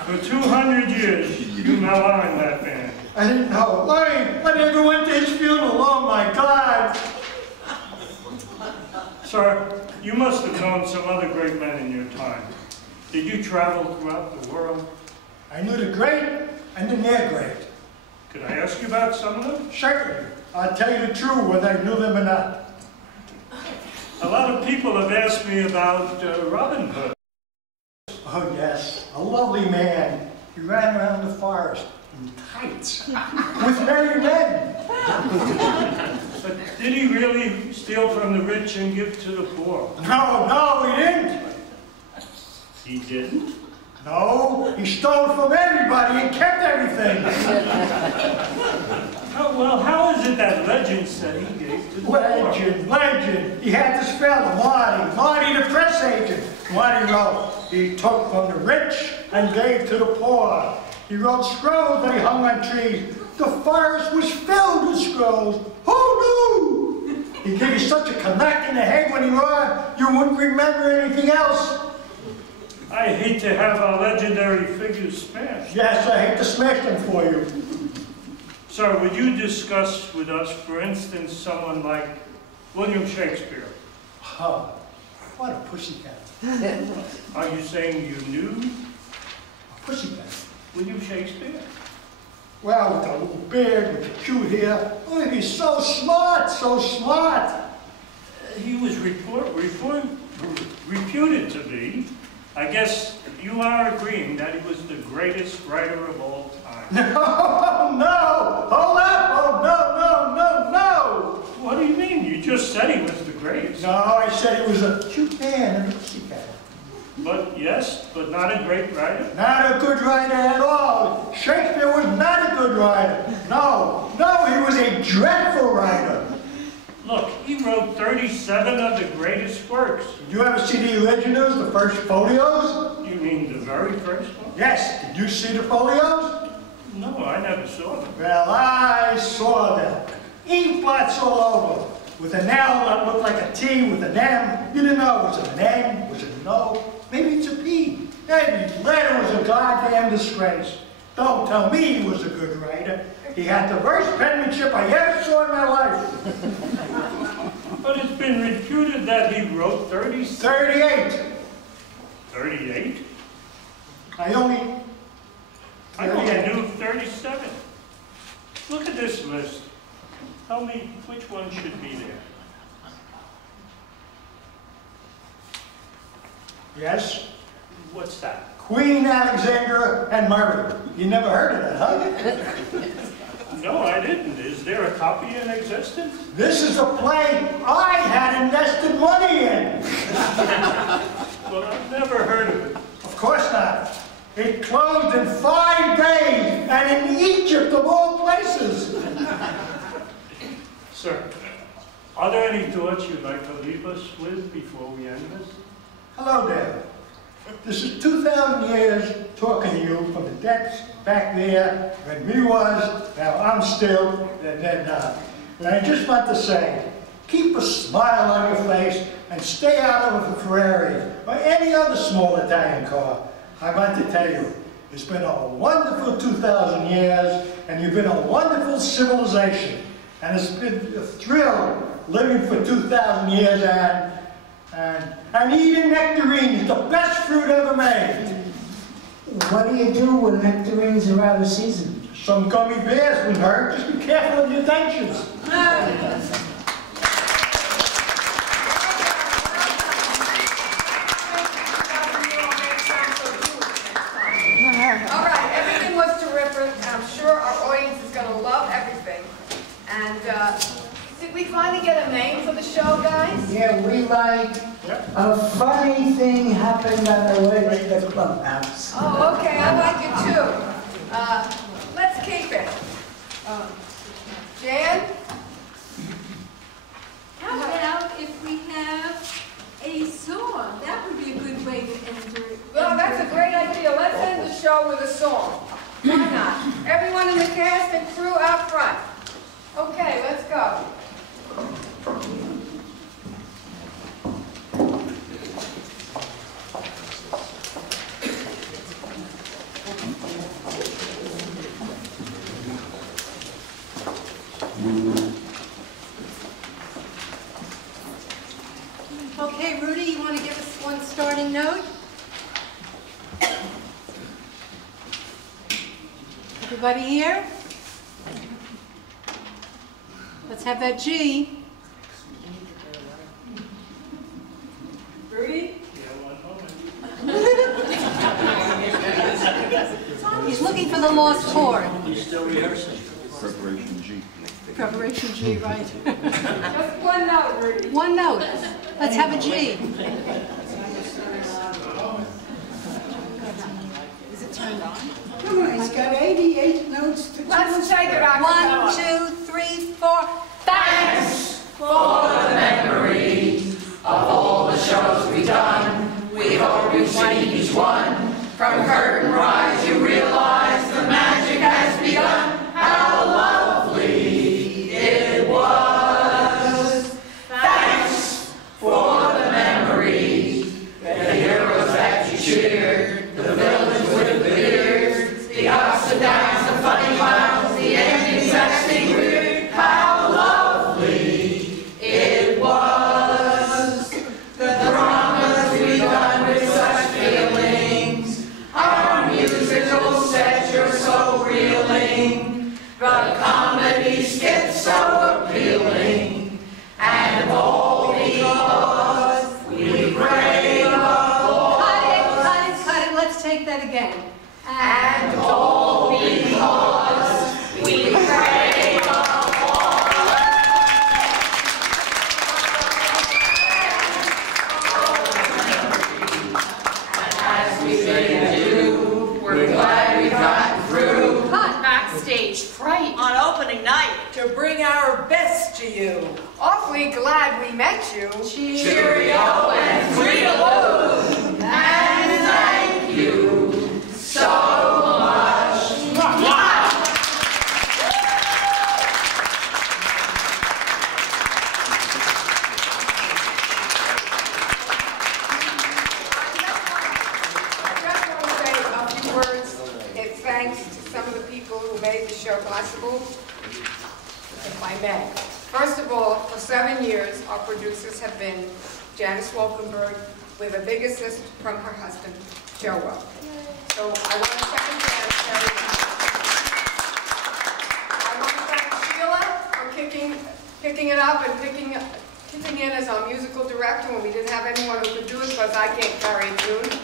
For 200 years, you maligned that man. I didn't know. Hey, I never went to his funeral. Oh my God. Sir, you must have known some other great men in your time. Did you travel throughout the world? I knew the great and the near great. Could I ask you about some of them? Certainly. I'll tell you the truth, whether I knew them or not. A lot of people have asked me about Robin Hood. Oh yes, a lovely man. He ran around the forest in tights with merry men. But did he really steal from the rich and give to the poor? No, he didn't. He didn't? No, he stole from everybody and kept everything. Well, how is it that legend said he gave to the poor? Legend. He had this fellow, Marty the press agent. Marty wrote, he took from the rich and gave to the poor. He wrote scrolls that he hung on trees. The forest was filled with scrolls. Who knew? He gave you such a connect in the head when he wrote, you wouldn't remember anything else. I hate to have our legendary figures smashed. Yes, I hate to smash them for you. Sir, would you discuss with us, for instance, someone like William Shakespeare? Oh, what a pussycat. Are you saying you knew A pussycat. William Shakespeare? Well, with the little beard, with the cute hair. Oh, he's so smart, so smart. He was reputed to be. I guess you are agreeing that he was the greatest writer of all time. No! Hold up! Oh, no! What do you mean? You just said he was the greatest. No, I said he was a cute man and a pussycat. But not a great writer? Not a good writer at all. Shakespeare was not a good writer. No, he was a dreadful writer. Look, he wrote 37 of the greatest works. Did you ever see the originals, the first folios? You mean the very first one? Yes. Did you see the folios? No, I never saw them. Well, I saw them. Ink blots all over. With an L that looked like a T with an M. You didn't know. Was it an N? Was it an O? Maybe it's a P. Every letter was a goddamn disgrace. Don't tell me he was a good writer. He had the worst penmanship I ever saw in my life. But it's been reputed that he wrote 38. 38? I only knew 37. Look at this list. Tell me which one should be there. Yes? What's that? Queen Alexandra and Murray. You never heard of that, huh? No, I didn't. Is there a copy in existence? This is a play I had invested money in. Well, I've never heard of it. Of course not. It closed in 5 days, and in Egypt of all places. Sir, are there any thoughts you'd like to leave us with before we end this? Hello there. This is 2,000 years talking to you from the depths back there when we was, now I'm still, and then not. And I just want to say, Keep a smile on your face and stay out of a Ferrari or any other small Italian car. I want to tell you, it's been a wonderful 2,000 years, and you've been a wonderful civilization. And it's been a thrill living for 2,000 years and eating nectarines, the best fruit ever made. What do you do when nectarines are out of season? Some gummy bears wouldn't hurt. Just be careful of your dentures. All right, everything was terrific, and I'm sure our audience is going to love everything. And did we finally get a name for the show, guys? Yeah, we like a funny thing happened on the way to the clubhouse. Oh, okay, I like it too. Let's keep it. Jan? How about if we have a song? That would be a good way to enter. Well, that's a great idea. Let's end the show with a song. Why not? Everyone in the cast and crew out front. Okay, let's go. Okay, Rudy, you want to give us one starting note? Everybody here? Let's have that G. Rudy? He's looking for the lost chord. He's still rehearsing. Preparation G. Preparation G, right. Just one note, Rudy. One note. Let's have a G. Is it turned on? Come on, he's got 88 notes to Let's take it out. 1, 2, 3, 4. Thanks for the memory of all the shows we've done. We hope you've seen each one. From curtain rise, you realize the magic has begun. How lovely it was. Thanks for the memories, the heroes that you cheered, the villains with the beards, the ups and downs, the funny clowns, the endings that seem weird. How lovely it was. The dramas we've done with such feelings. Our musical sets, you're so reeling. The comedy skits so appealing. And all because we crave applause. Cut it. Let's take that again. And all because we crave applause. And as we say adieu, we're glad we got through. Backstage fright. On opening night, To bring our best to you. Awfully glad we met you. Cheerio and toodaloo. And thank you so much. Thanks to some of the people who made the show possible, if I may. First of all, for 7 years, our producers have been Janice Wolkenberg, with a big assist from her husband, Joe Well. So I want to thank Janice very much. I want to thank Sheila for picking it up and picking in as our musical director when we didn't have anyone who could do it because I can't carry a tune.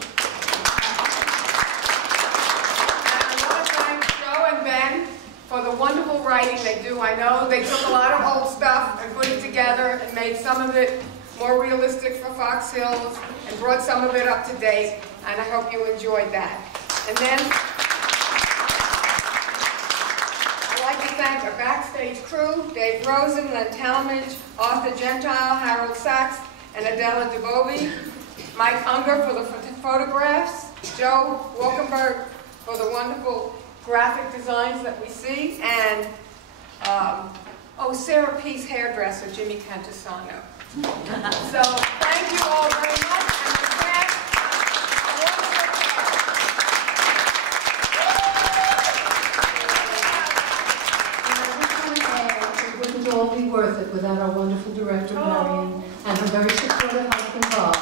For the wonderful writing they do. I know they took a lot of old stuff and put it together and made some of it more realistic for Fox Hills and brought some of it up to date, and I hope you enjoyed that. And then I'd like to thank our backstage crew, Dave Rosen, Len Talmadge, Arthur Gentile, Harold Sachs, and Adela DeBovi, Mike Unger for the photographs, Joe Wolkenberg for the wonderful graphic designs that we see, and Oh, Sarah P.'s hairdresser, Jimmy Cantasano. So, thank you all very much, and with that, it wouldn't all be worth it without our wonderful director, Marion, and her very supportive husband, Bob.